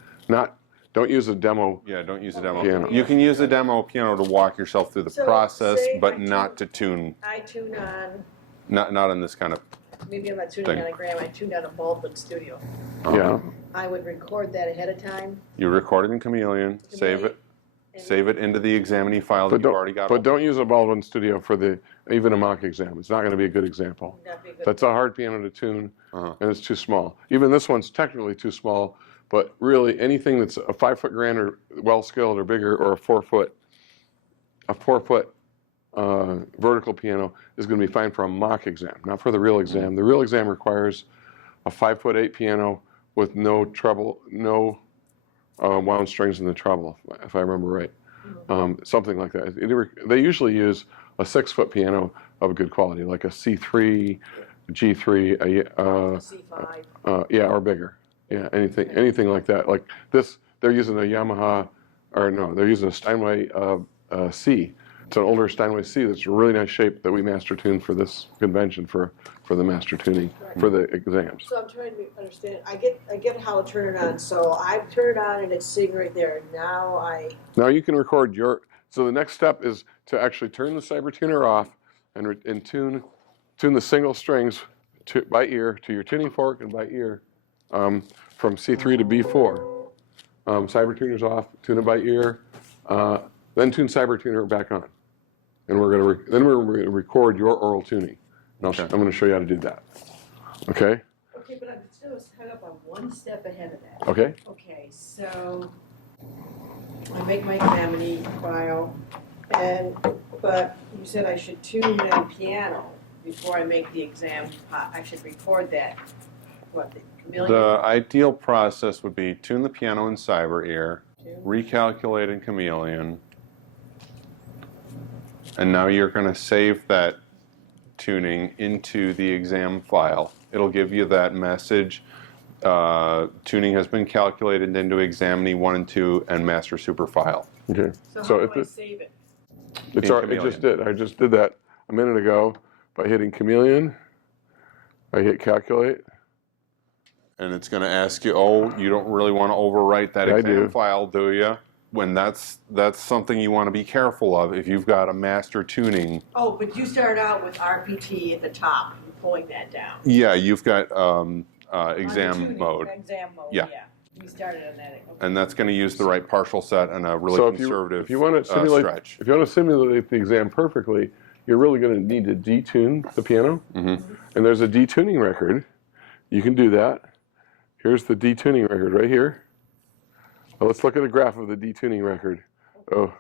Don't use a demo. Yeah, don't use a demo Piano. You can use a demo piano to walk yourself through the So, process, say but I not to tune. I tune on, Not in this kind of. maybe I'm not tuning Thing. on a gram, I tuned on a Baldwin Studio. Yeah. I would record that ahead of time. You record it in Chameleon, save it, save it into the examining file that But you've already got. don't use a Baldwin Studio for even a mock exam. It's not going to be a good example. That'd be a good. That's a hard piano to tune, Uh-huh. and it's too small. Even this one's technically too small, but really anything that's a 5-foot grand or well-scaled or bigger, or a 4-foot vertical piano is going to be fine for a mock exam, not for the real exam. The real exam requires a 5'8" piano with no treble, no wound strings in the treble, if I remember right. Something like that. They usually use a 6-foot piano of good quality, like a C3, G3, C5. yeah, or bigger. Yeah, anything like that. Like this, they're using a Yamaha, or no, they're using a Steinway C. It's an older Steinway C that's a really nice shape that we master tuned for this convention for the master tuning for the exams. So I'm trying to understand, I get how to turn it on, so I turn it on and it's sitting right there, Now you can record so the next step is to actually turn the Cybertuner off and tune the single strings by ear to your tuning fork and by ear from C3 to B4. Cybertuner's off, tune it by ear, then tune Cybertuner back on. And we're going to record your oral tuning. And I'm going to show you how to do that. Okay? Okay, but I'm still hung up on one step ahead of that. Okay? Okay, so I make my examining file, but you said I should tune the piano before I make the exam. I should record that. What, the Chameleon? The ideal process would be tune the piano in Cyber Ear, recalculate in Chameleon, and now you're going to save that tuning into the exam file. It'll give you that message. Tuning has been calculated into examining 1 and 2 and master super file. Okay. So how do I save it? It just did. I just did that a minute ago by hitting Chameleon. I hit calculate. And it's going to ask you, oh, you don't really want to overwrite that I exam do. file, do you? When that's something you want to be careful of if you've got a master tuning. Oh, but you started out with RPT at the top, and pulling that down. Yeah, you've got On exam tuning, mode. Exam mode, Yeah. yeah. We started on that. Okay. And that's going to use the right partial set and a really So conservative if you want to simulate, stretch. if you want to simulate the exam perfectly, you're really going to need to detune the piano. Mm-hmm. And there's a detuning record. You can do that. Here's the detuning record right here. Well, let's look at a graph of the detuning record. Oh,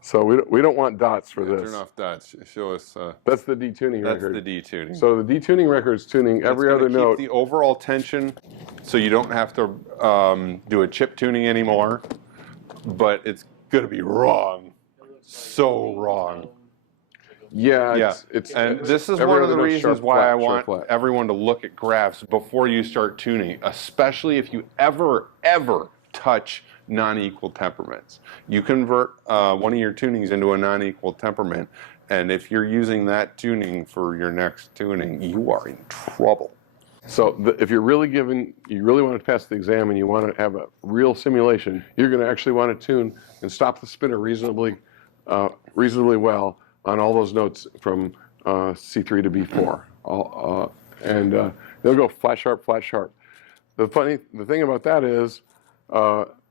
so we don't want dots for this. Turn off dots. Show us. That's the detuning That's record. the detuning. So the detuning record is tuning every It's other gonna note. keep the overall tension, so you don't have to do a chip tuning anymore. But it's going to be wrong. So wrong. Yeah, And this is every one of other the note's reasons sharp, why flat, I sharp, want flat. everyone to look at graphs before you start tuning, especially if you ever touch non-equal temperaments. You convert one of your tunings into a non-equal temperament, and if you're using that tuning for your next tuning, you are in trouble. So if you really want to pass the exam and you want to have a real simulation, you're going to actually want to tune and stop the spinner reasonably well on all those notes from C3 to B4. And they'll go flat sharp, flat sharp. The thing about that is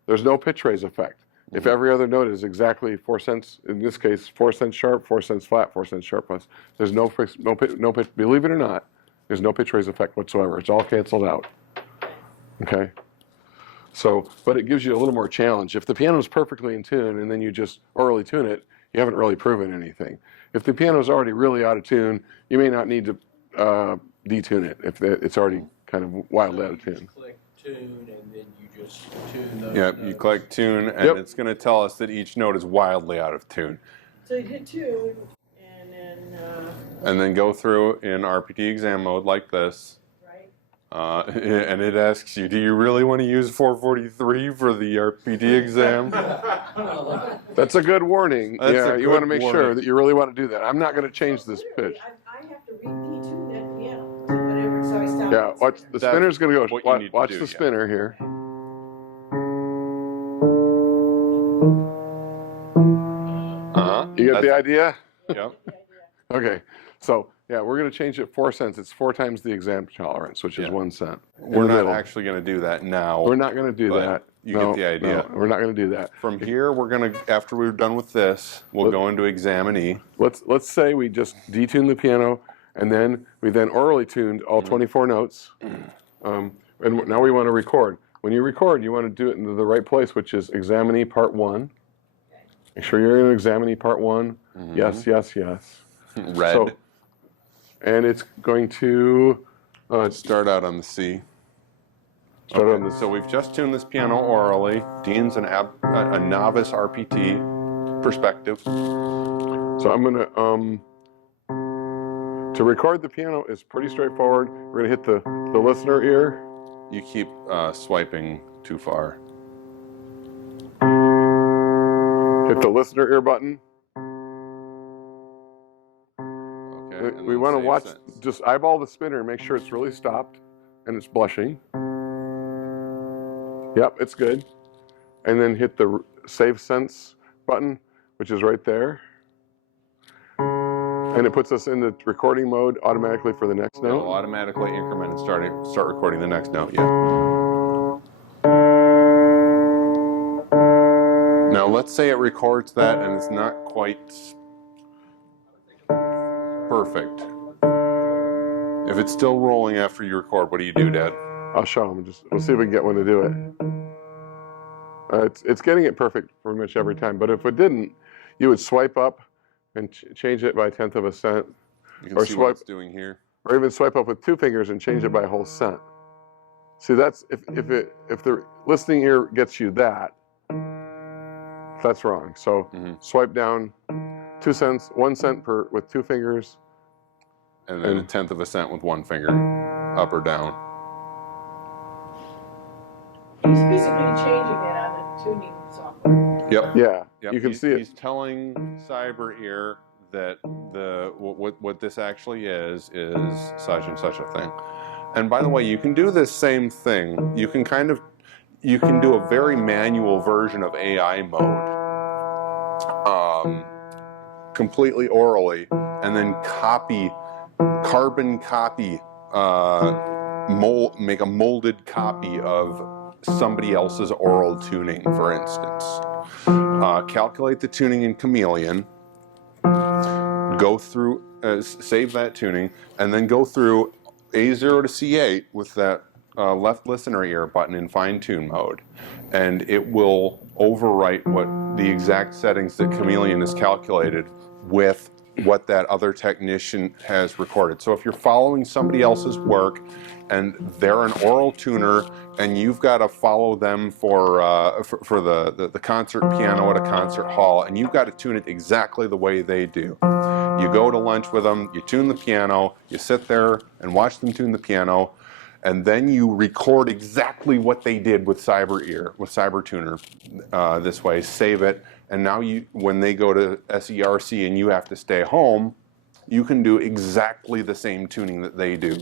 there's no pitch raise effect. If every other note is exactly 4 cents, in this case, 4 cents sharp, 4 cents flat, 4 cents sharp plus, there's no pitch, believe it or not, there's no pitch raise effect whatsoever. It's all canceled out. Okay? So, but it gives you a little more challenge. If the piano is perfectly in tune and then you just orally tune it, you haven't really proven anything. If the piano is already really out of tune, you may not need to detune it if it's already kind of wildly out of tune. Just click tune and then you just tune those Yeah, notes. you click tune, and Yep. it's going to tell us that each note is wildly out of tune. So you hit tune, and then go through in RPT exam mode like this. right? And it asks you, do you really want to use 443 for the RPT exam? That's a good warning. That's yeah, a you want to good make warning. sure that you really want to do that. I'm not going to change this Literally, pitch. I have to detune that piano to whatever, so I stop. Yeah, watch the That's spinner's going to go. what you need to Watch do, the yeah. spinner here. You get the idea? Yep. Okay, so yeah, we're going to change it 4 cents. It's 4 times the exam tolerance, which is Yeah. 1 cent. We're In the not middle. actually going to do that now. We're not going to do but that. you No, get the idea. No, we're not going to do that. From here, we're going to, after we're done with this, we'll go into examinee. Let's say we just detuned the piano, and then we orally tuned all 24 notes, and now we want to record. When you record, you want to do it in the right place, which is examinee part 1. Make sure you're in examinee part 1. Yes, yes, yes. Red. So, and it's going to Start out on the C. start on the. So we've just tuned this piano orally. Dean's a novice RPT perspective. So I'm gonna to record the piano is pretty straightforward. We're gonna hit the listener ear. You keep swiping too far. Hit the listener ear button. Okay. and We then want to save watch, sentence. just eyeball the spinner and make sure it's really stopped and it's blushing. Yep, it's good. And then hit the save sense button, which is right there. And it puts us in the recording mode automatically for the next It'll note. automatically increment and start recording the next note. Yeah. Now let's say it records that and it's not quite perfect. If it's still rolling after you record, what do you do, Dad? I'll show them. We'll see if we can get one to do it. It's getting it perfect pretty much every time. But if it didn't, you would swipe up and change it by 1/10 of a cent, You can Or see what swipe- it's doing here. or even swipe up with 2 fingers and change it by a whole cent. See, that's if the listening ear gets you that, that's wrong. So swipe down 2 cents, 1 cent per with 2 fingers. And then 1/10 of a cent with 1 finger, up or down. He's physically changing it on the tuning software. Yep. Yeah, Yep. you can see it. He's telling Cyber Ear that what this actually is such and such a thing. And by the way, you can do this same thing. You can do a very manual version of AI mode, completely orally, and then carbon copy, make a molded copy of somebody else's oral tuning, for instance. Calculate the tuning in Chameleon, go through, save that tuning, and then go through A0 to C8 with that left listener ear button in fine tune mode. And it will overwrite the exact settings that Chameleon has calculated with what that other technician has recorded. So if you're following somebody else's work and they're an oral tuner and you've got to follow them for the concert piano at a concert hall, and you've got to tune it exactly the way they do. You go to lunch with them, you tune the piano, you sit there and watch them tune the piano, and then you record exactly what they did with Cybertuner this way, save it, and now when they go to SERC and you have to stay home, you can do exactly the same tuning that they do.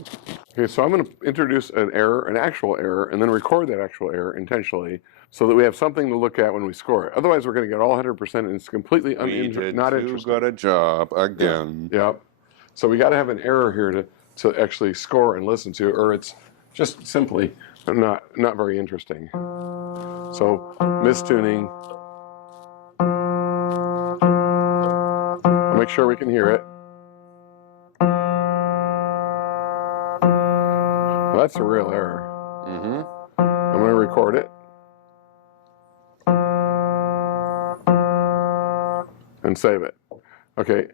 Okay, so I'm going to introduce an actual error, and then record that actual error intentionally so that we have something to look at when we score it. Otherwise, we're going to get all 100% and it's completely not Too interesting. good a job again. Yep. So we got to have an error here to actually score and listen to, or it's just simply not very interesting. So mistuning. I'll make sure we can hear it. Well, that's a real error. I'm going to record it. And save it. Okay,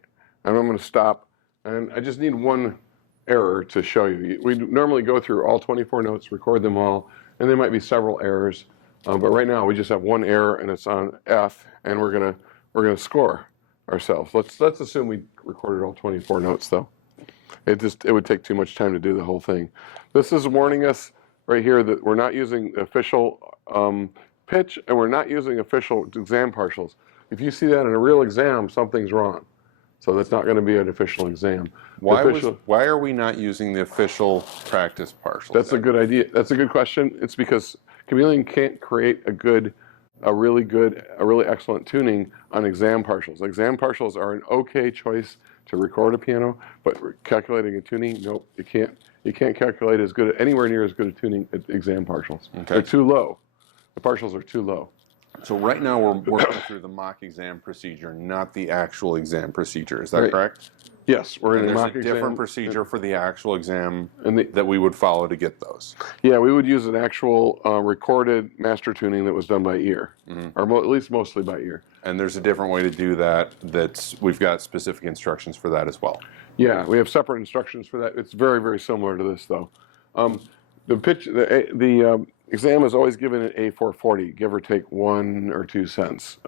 and I'm going to stop. And I just need one error to show you. We normally go through all 24 notes, record them all, and there might be several errors. But right now we just have one error, and it's on F, and we're gonna score. ourselves. Let's assume we recorded all 24 notes though. It would take too much time to do the whole thing. This is warning us right here that we're not using official pitch and we're not using official exam partials. If you see that in a real exam, something's wrong. So that's not going to be an official exam. Why are we not using the official practice partials? That's a good idea. That's a good question. It's because Chameleon can't create a really excellent tuning on exam partials. Exam partials are an okay choice to record a piano, but calculating a tuning, nope, you can't. You can't calculate anywhere near as good a tuning as exam partials. Okay. They're too low. The partials are too low. So right now we're going through the mock exam procedure, not the actual exam procedure. Is that correct? Yes, we're in a mock exam. There's a different procedure for the actual exam that we would follow to get those. Yeah, we would use an actual recorded master tuning that was done by ear, or at least mostly by ear. And there's a different way to do that. We've got specific instructions for that as well. Yeah, we have separate instructions for that. It's very, very similar to this, though. The exam is always given at A440, give or take 1 or 2 cents.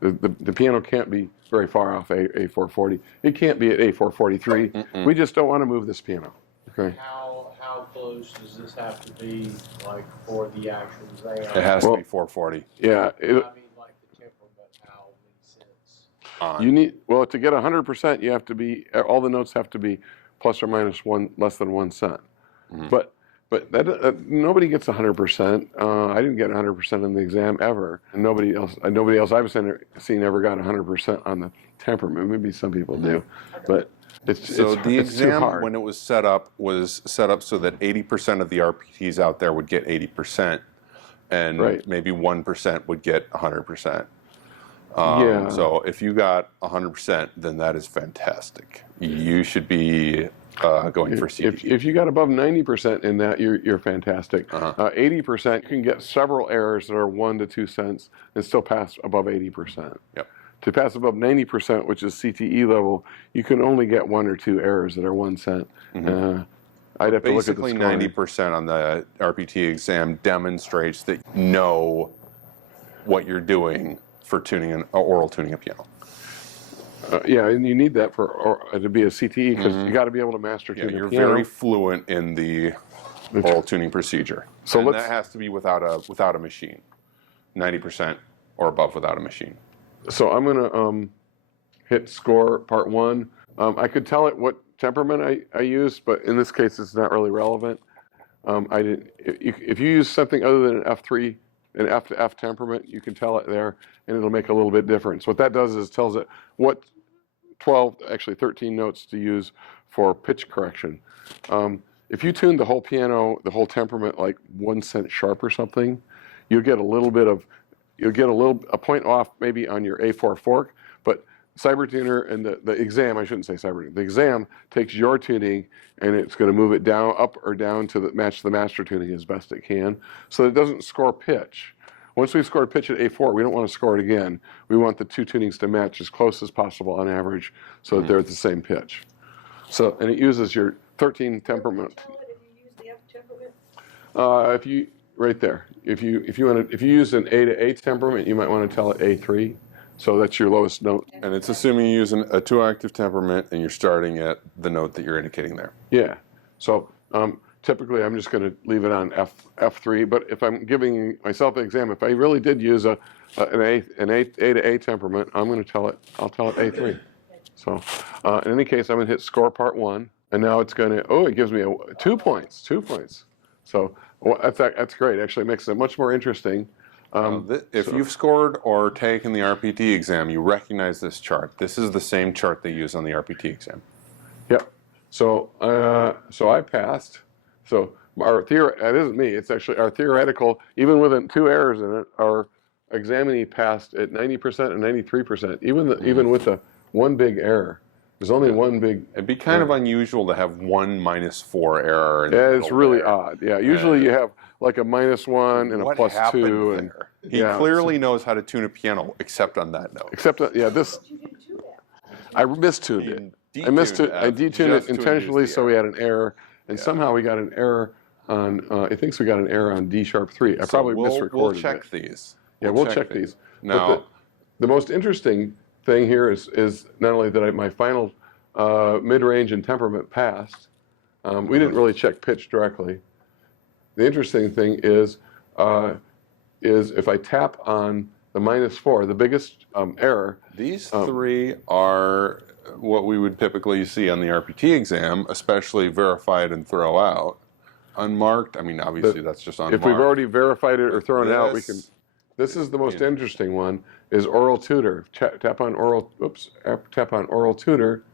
The piano can't be very far off A440. It can't be at A443. We just don't want to move this piano. Okay. How close does this have to be, like, for the actual exam? It has to be 440. Yeah. I mean, like the temperament, how many cents? To get 100%, you have to be, all the notes have to be plus or minus less than 1 cent. But that, nobody gets 100%. I didn't get 100% in the exam ever, and nobody else I've seen ever got 100% on the temperament. Maybe some people do, but it's the exam, too hard. when it was set up so that 80% of the RPTs out there would get 80%, and maybe 1% would get 100%. So if you got 100%, then that is fantastic. You should be going for CDE. If you got above 90% in that, you're fantastic. 80%, you can get several errors that are 1 to 2 cents and still pass above 80%. Yep. To pass above 90%, which is CTE level, you can only get 1 or 2 errors that are 1 cent. I'd have to look at the Basically, scoring. 90% on the RPT exam demonstrates that you know what you're doing for oral tuning a piano. Yeah, and you need that to be a CTE because you got to be able to master tune You're a piano. very fluent in the oral tuning procedure. So and that has to be without a machine. 90% or above without a machine. So I'm gonna hit score part 1. I could tell it what temperament I used, but in this case it's not really relevant. If you use something other than an F3, an F to F temperament, you can tell it there, and it'll make a little bit difference. What that does is tells it what 13 notes to use for pitch correction. If you tune the whole piano, the whole temperament, like 1 cent sharp or something, you'll get a point off maybe on your A4 fork, but Cybertuner and the exam, I shouldn't say Cybertuner, the exam takes your tuning and it's going to move it down, up or down to match the master tuning as best it can, so it doesn't score pitch. Once we've scored pitch at A4, we don't want to score it again. We want the 2 tunings to match as close as possible on average so that they're at the same pitch. So, and it uses your 13 temperament. Tell it if you use the F temperament? Right there. If you use an A to A temperament, you might want to tell it A3. So that's your lowest note. And it's assuming you're using a 2-octave temperament and you're starting at the note that you're indicating there. Yeah. So typically I'm just going to leave it on F3. But if I'm giving myself an exam, if I really did use an A to A temperament, I'll tell it A3. So in any case, I'm going to hit score part 1, and now it's going to it gives me 2 points. 2 points. So that's great. Actually, it makes it much more interesting. If you've scored or taken the RPT exam, you recognize this chart. This is the same chart they use on the RPT exam. Yep. So I passed. So that isn't me. It's actually our theoretical. Even with 2 errors in it, our examinee passed at 90% and 93%. Even with the 1 big error. There's only 1 big. It'd be kind of unusual to have 1 -4 error. It's really odd. Yeah. Usually you have like a -1 and a +2. And he clearly knows how to tune a piano, except on that note. Except this. You didn't do that. I mistuned it. I detuned it intentionally, so we had an error, and somehow we got an error on. It thinks we got an error on D#3. I probably misrecorded We'll check it. these. Yeah, we'll check these. Now, but the most interesting thing here is not only that my final mid-range and temperament passed. We didn't really check pitch directly. The interesting thing is if I tap on the -4, the biggest error. These three are what we would typically see on the RPT exam, especially verified and throw out. Unmarked, I mean, obviously that's just unmarked. If we've already verified it or thrown it out, we can. This- This is the most interesting one, is oral tutor. Tap on oral, tap on oral tutor,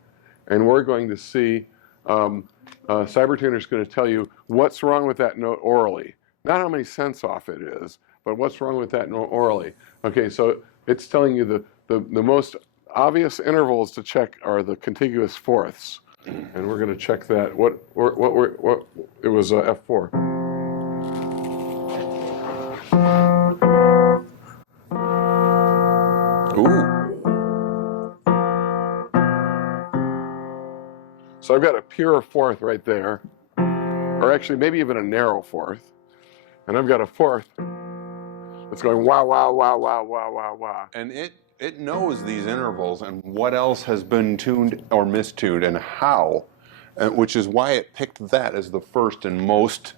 and we're going to see, Cybertuner is going to tell you what's wrong with that note orally. Not how many cents off it is, but what's wrong with that note orally. Okay, so it's telling you the most obvious intervals to check are the contiguous fourths. And we're going to check that. It was F4. Ooh. So I've got a pure fourth right there, or actually maybe even a narrow fourth. And I've got a fourth that's going wah, wah, wah, wah, wah, wah, wah. And it knows these intervals and what else has been tuned or mistuned and how, which is why it picked that as the first and most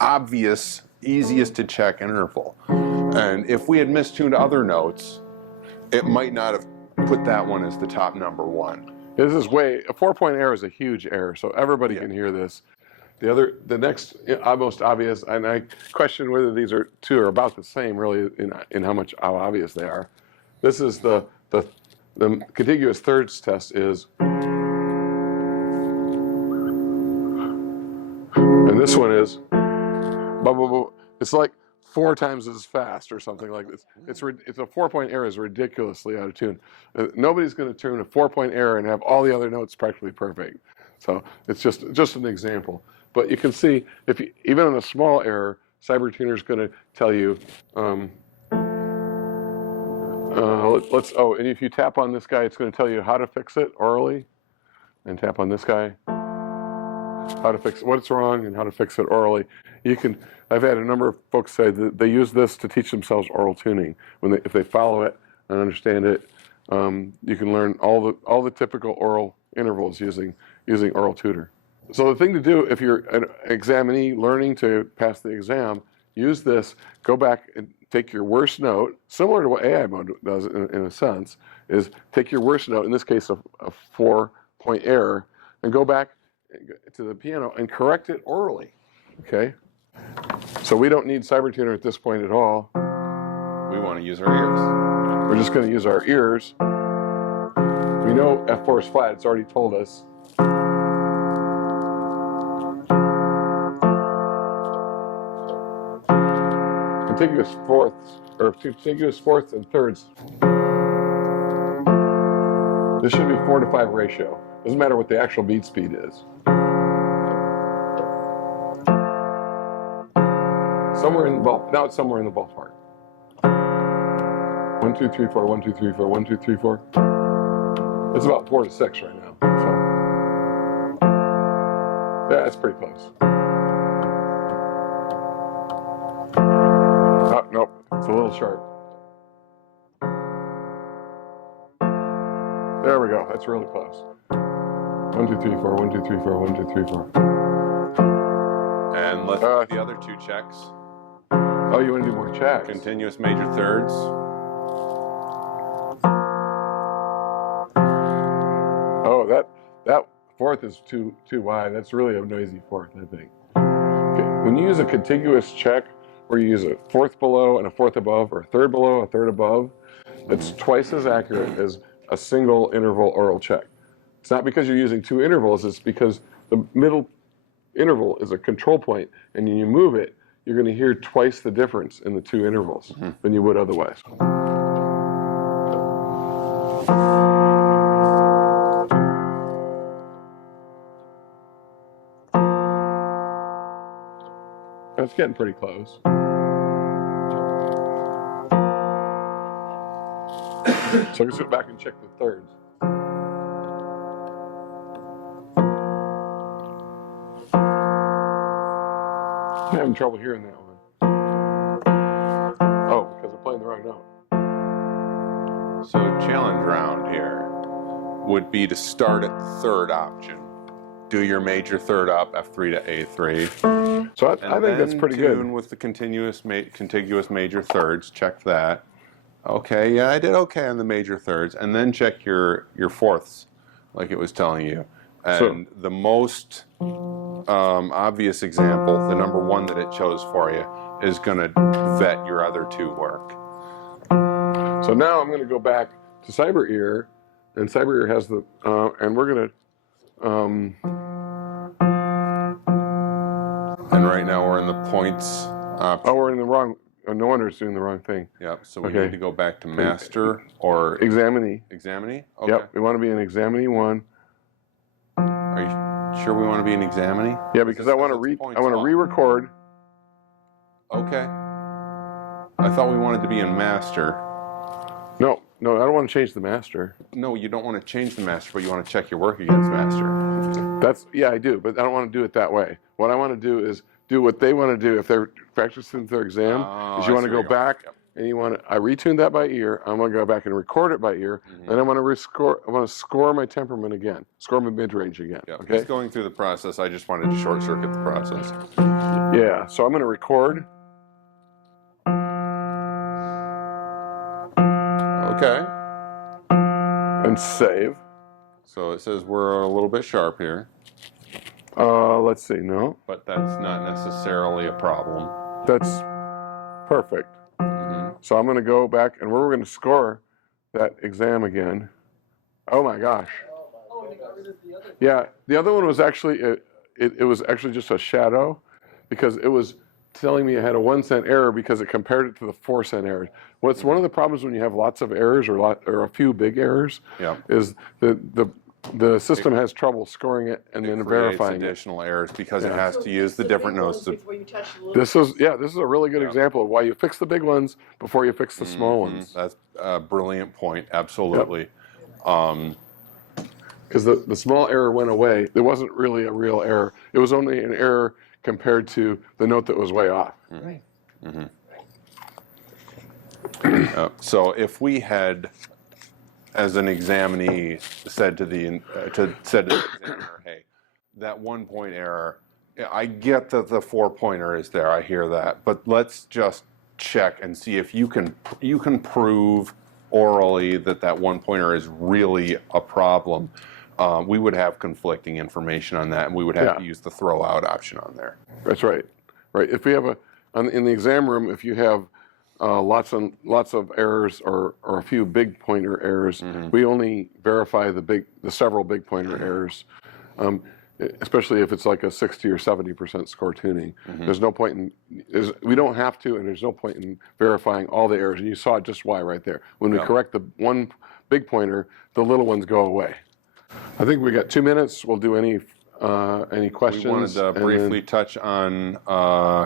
obvious, easiest to check interval. And if we had mistuned other notes, it might not have put that one as the top number one. This is a 4-point error is a huge error, so everybody can hear this. The next most obvious, and I question whether these two are about the same really in how obvious they are. This is the contiguous thirds test is, and this one is, blah, blah, blah. It's like 4 times as fast or something like this. It's a 4-point error is ridiculously out of tune. Nobody's going to tune a 4-point error and have all the other notes practically perfect. So it's just an example. But you can see even on a small error, Cybertuner is going to tell you. And if you tap on this guy, it's going to tell you how to fix it orally, and tap on this guy, how to fix what's wrong and how to fix it orally. I've had a number of folks say that they use this to teach themselves oral tuning. If they follow it and understand it, you can learn all the typical oral intervals using oral tutor. So the thing to do if you're an examinee learning to pass the exam, use this. Go back and take your worst note, similar to what AI mode does in a sense, is take your worst note, in this case a 4-point error, and go back to the piano and correct it orally. Okay? So we don't need Cybertuner at this point at all. We want to use our ears. We're just going to use our ears. We know F4 is flat. It's already told us. Contiguous fourths and thirds. This should be 4-to-5 ratio. Doesn't matter what the actual beat speed is. Now it's somewhere in the ballpark. 1, 2, 3, 4, 1, 2, 3, 4, 1, 2, 3, 4. It's about 4 to 6 right now. So yeah, it's pretty close. Oh, nope, it's a little sharp. There we go. That's really close. 1, 2, 3, 4, 1, 2, 3, 4, 1, 2, 3, 4. And let's do the other 2 checks. Oh, you want to do more checks? Continuous major thirds. Oh, that fourth is too wide. That's really a noisy fourth, I think. Okay. When you use a contiguous check, where you use a fourth below and a fourth above, or a third below, a third above, it's twice as accurate as a single interval oral check. It's not because you're using 2 intervals, it's because the middle interval is a control point, and when you move it, you're going to hear twice the difference in the 2 intervals than you would otherwise. That's getting pretty close. So let's go back and check the thirds. I'm having trouble hearing that one. Oh, because I'm playing the wrong note. So a challenge round here would be to start at the third option. Do your major third up, F3 to A3. So I think that's pretty tune good. with the contiguous major thirds. Check that. Okay, yeah, I did okay on the major thirds. And then check your fourths, like it was telling you. And the most obvious example, the number one that it chose for you, is going to vet your other two work. So now I'm going to go back to CyberEar, and CyberEar has the, and we're going to, And right now we're in the points option. oh, we're in the wrong, no wonder it's doing the wrong thing. Yep, so we Okay. need to go back to master or Examinee. examinee? Okay. Yep, we want to be in examinee 1. Are you sure we want to be in examinee? Yeah, because I want to re-record. Okay. I thought we wanted to be in master. No, I don't want to change the master. No, you don't want to change the master, but you want to check your work against master. That's, yeah, I do, but I don't want to do it that way. What I want to do is do what they want to do if they're practicing their exam, is you want to go back and you want to, I retuned that by ear, I'm going to go back and record it by ear, and I want to score my temperament again, score my mid-range again, Yep. okay? He's going through the process. I just wanted to short circuit the process. Yeah, so I'm going to record. Okay. And save. So it says we're a little bit sharp here, Let's see, no, but that's not necessarily a problem. that's perfect. So I'm going to go back and we're going to score that exam again. Oh my gosh. Yeah, the other one was actually, it was actually just a shadow because it was telling me I had a 1 cent error because it compared it to the 4 cent error. What's one of the problems when you have lots of errors or a few big errors is the system has trouble scoring it and then verifying additional errors because it has to use the different nodes. This is a really good example of why you fix the big ones before you fix the small ones. That's a brilliant point. Absolutely. Because the small error went away. It wasn't really a real error. It was only an error compared to the note that was way off. So if we had, as an examinee, said to the examiner, hey, that 1 point error, I get that the 4 pointer is there, I hear that, but let's just check and see if you can prove orally that 1 pointer is really a problem. We would have conflicting information on that, and we would have to use the throw out option on there. That's right. Right. If we have in the exam room, if you have lots of errors or a few big pointer errors, we only verify the several big pointer errors, especially if it's like a 60 or 70% score tuning. There's no point we don't have to, and there's no point in verifying all the errors. And you saw just why right there. When we correct the one big pointer, the little ones go away. I think we got 2 minutes. We'll do any questions. We wanted to briefly touch on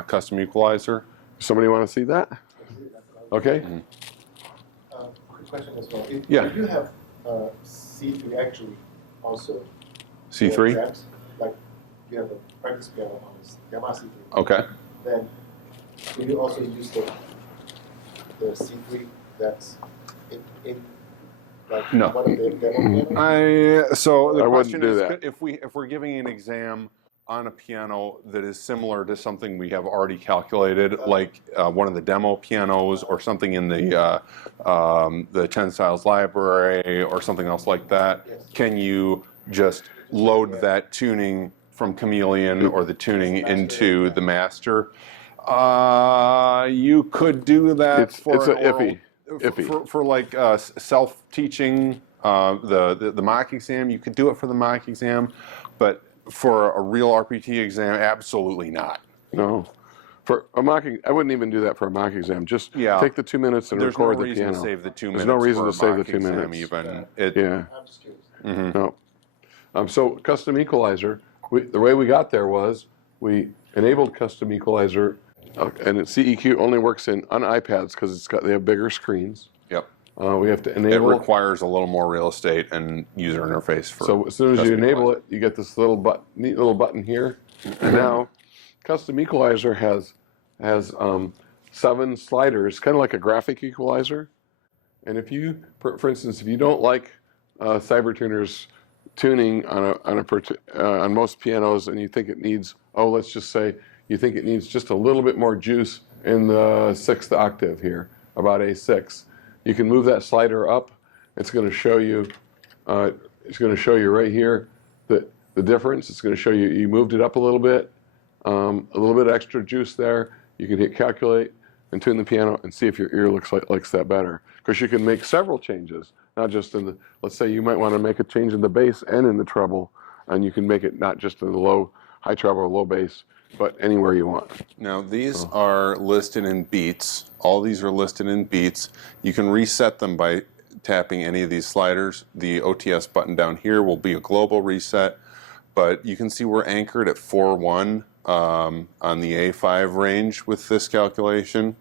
custom equalizer. Somebody want to see that? Okay. Quick question as well. If Yeah. you have C3 actually also C3? exams, like you have a practice piano on this Yamaha C3, Okay. then do you also use the C3 that's in like No. one of the demo pianos? So the I wouldn't question do is, that. if we're giving an exam on a piano that is similar to something we have already calculated, like one of the demo pianos or something in the 10 Styles library or something else like that, can you just load that tuning from Chameleon or the tuning into the master? You could do that It's iffy. For like self-teaching, the mock exam. You could do it for the mock exam, but for a real RPT exam, absolutely not. No. For a mock, I wouldn't even do that for a mock exam. Just take the 2 minutes and There's no record the reason piano. to save the 2 minutes. There's no reason for a to save the mock 2 exam minutes. even. Yeah. I'm just curious. No. So custom equalizer, the way we got there was we enabled custom equalizer, and CEQ only works on iPads because they have bigger screens. Yep. We have to It enable. requires a little more real estate and user interface for. So as soon as you custom enable equalizer. it, you get this neat little button here. And now, custom equalizer has 7 sliders, kind of like a graphic equalizer, And if you, for instance, if you don't like Cybertuner's tuning on most pianos, and you think it needs, let's just say you think it needs just a little bit more juice in the 6th octave here, about A6, you can move that slider up. It's going to show you. It's going to show you right here the difference. It's going to show you you moved it up a little bit extra juice there. You can hit calculate and tune the piano and see if your ear likes that better. Because you can make several changes, not just in the, let's say you might want to make a change in the bass and in the treble, and you can make it not just in the high treble or low bass, but anywhere you want. Now these are listed in beats. All these are listed in beats. You can reset them by tapping any of these sliders. The OTS button down here will be a global reset, but you can see we're anchored at 4-1 on the A5 range with this calculation.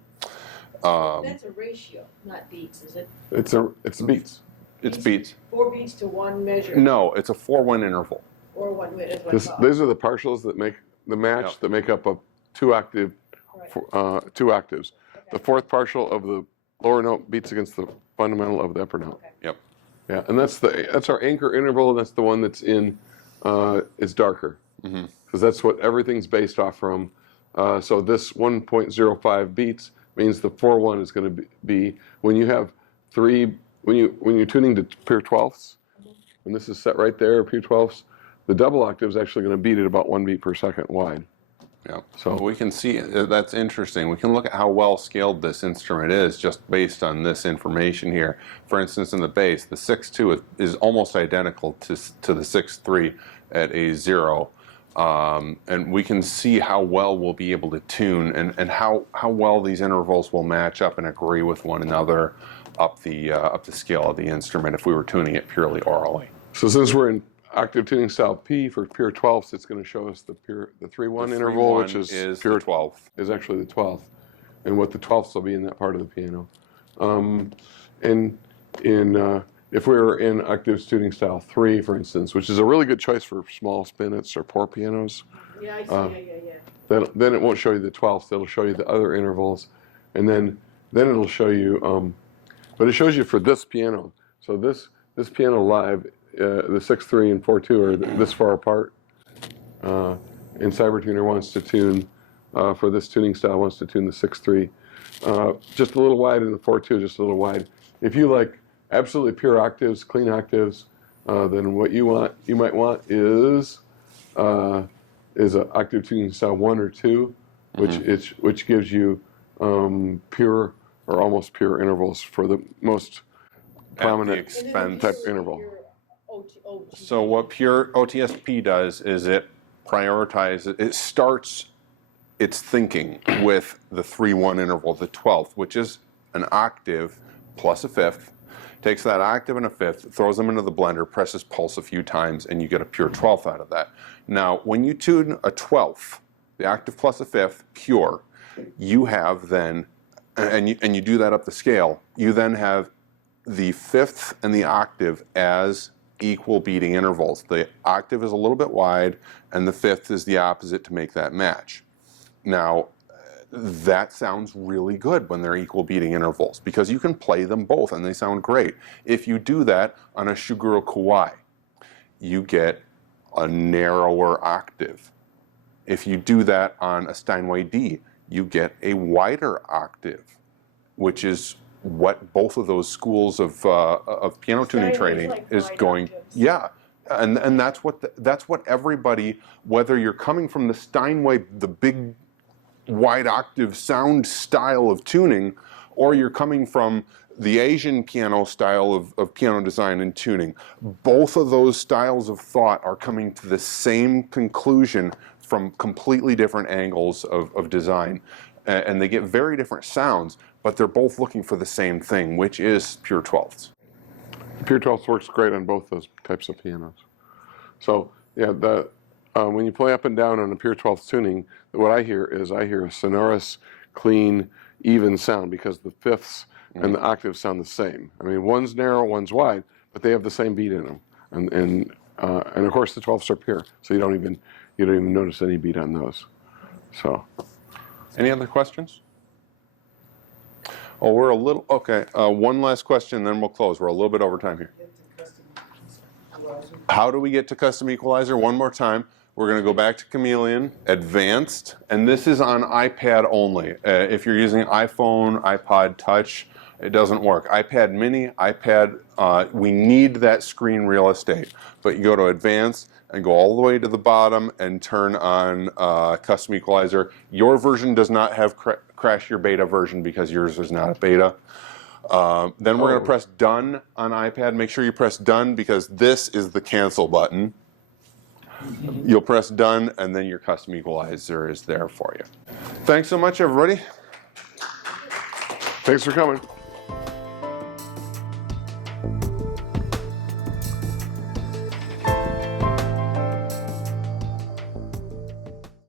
That's a ratio, not beats, is it? It's beats. It's beats. 4 beats to 1 measure. No, it's a 4-1 interval. Or 1 minute, is what I thought. These are the partials that make the match, Yep. that make up a 2 octaves. Right. The 4th partial of the lower note beats against the fundamental of the upper note. Okay. Yep. Yeah, and that's our anchor interval, and that's the one that's in is darker, because that's what everything's based off from. So this 1.05 beats means the 4-1 is going to be when you have when you're tuning to pure 12ths, and this is set right there, pure 12ths. The double octave is actually going to beat at about 1 beat per second wide. Yeah. So we can see that's interesting. We can look at how well scaled this instrument is just based on this information here. For instance, in the bass, the 6.2 is almost identical to the 6.3 at A0. And we can see how well we'll be able to tune and how well these intervals will match up and agree with one another up the scale of the instrument if we were tuning it purely orally. So since we're in octave tuning style P for pure 12ths, it's going to show us the 3-1 interval, which is pure the 12th. Is actually the 12th, and what the 12ths will be in that part of the piano. And if we were in octave tuning style 3, for instance, which is a really good choice for small spinets or poor pianos, Yeah, I see, yeah. then it won't show you the 12ths. It'll show you the other intervals, and then it'll show you. But it shows you for this piano. So this piano live. The 6.3 and 4.2 are this far apart, and Cybertuner wants to tune, for this tuning style, wants to tune the 6.3 just a little wide and the 4.2 just a little wide. If you like absolutely pure octaves, clean octaves, then what you might want is an octave tuning style 1 or 2, which gives you pure or almost pure intervals for the most prominent expense type interval. So what pure OTSP does is it prioritizes, it starts its thinking with the 3-1 interval, the 12th, which is an octave plus a fifth, takes that octave and a fifth, throws them into the blender, presses pulse a few times, and you get a pure 12th out of that. Now, when you tune a 12th, the octave plus a fifth, pure, you have then, and you do that up the scale, you then have the fifth and the octave as equal beating intervals. The octave is a little bit wide, and the fifth is the opposite to make that match. Now, that sounds really good when they're equal beating intervals because you can play them both and they sound great. If you do that on a Shuguro Kawai, you get a narrower octave. If you do that on a Steinway D, you get a wider octave, which is what both of those schools of piano tuning Steinway's training like is wide going. octaves. Yeah, and that's what everybody, whether you're coming from the Steinway, the big wide octave sound style of tuning, or you're coming from the Asian piano style of piano design and tuning, both of those styles of thought are coming to the same conclusion from completely different angles of design. And they get very different sounds, but they're both looking for the same thing, which is pure 12ths. Pure 12ths works great on both those types of pianos. So yeah, when you play up and down on a pure 12th tuning, what I hear is a sonorous, clean, even sound because the fifths and the octaves sound the same. I mean, one's narrow, one's wide, but they have the same beat in them. And of course the 12ths are pure, so you don't even notice any beat on those. So. Any other questions? Oh, we're a little, okay, one last question, then we'll close. We're a little bit over time here. How do we get to custom equalizer? One more time. We're going to go back to Chameleon, Advanced, and this is on iPad only. If you're using iPhone, iPod Touch, it doesn't work. iPad Mini, iPad, we need that screen real estate. But you go to Advanced and go all the way to the bottom and turn on Custom Equalizer. Your version does not have crash your beta version because yours is not a beta. Then we're going to press Done on iPad. Make sure you press Done because this is the cancel button. You'll press Done and then your Custom Equalizer is there for you. Thanks so much, everybody. Thanks for coming.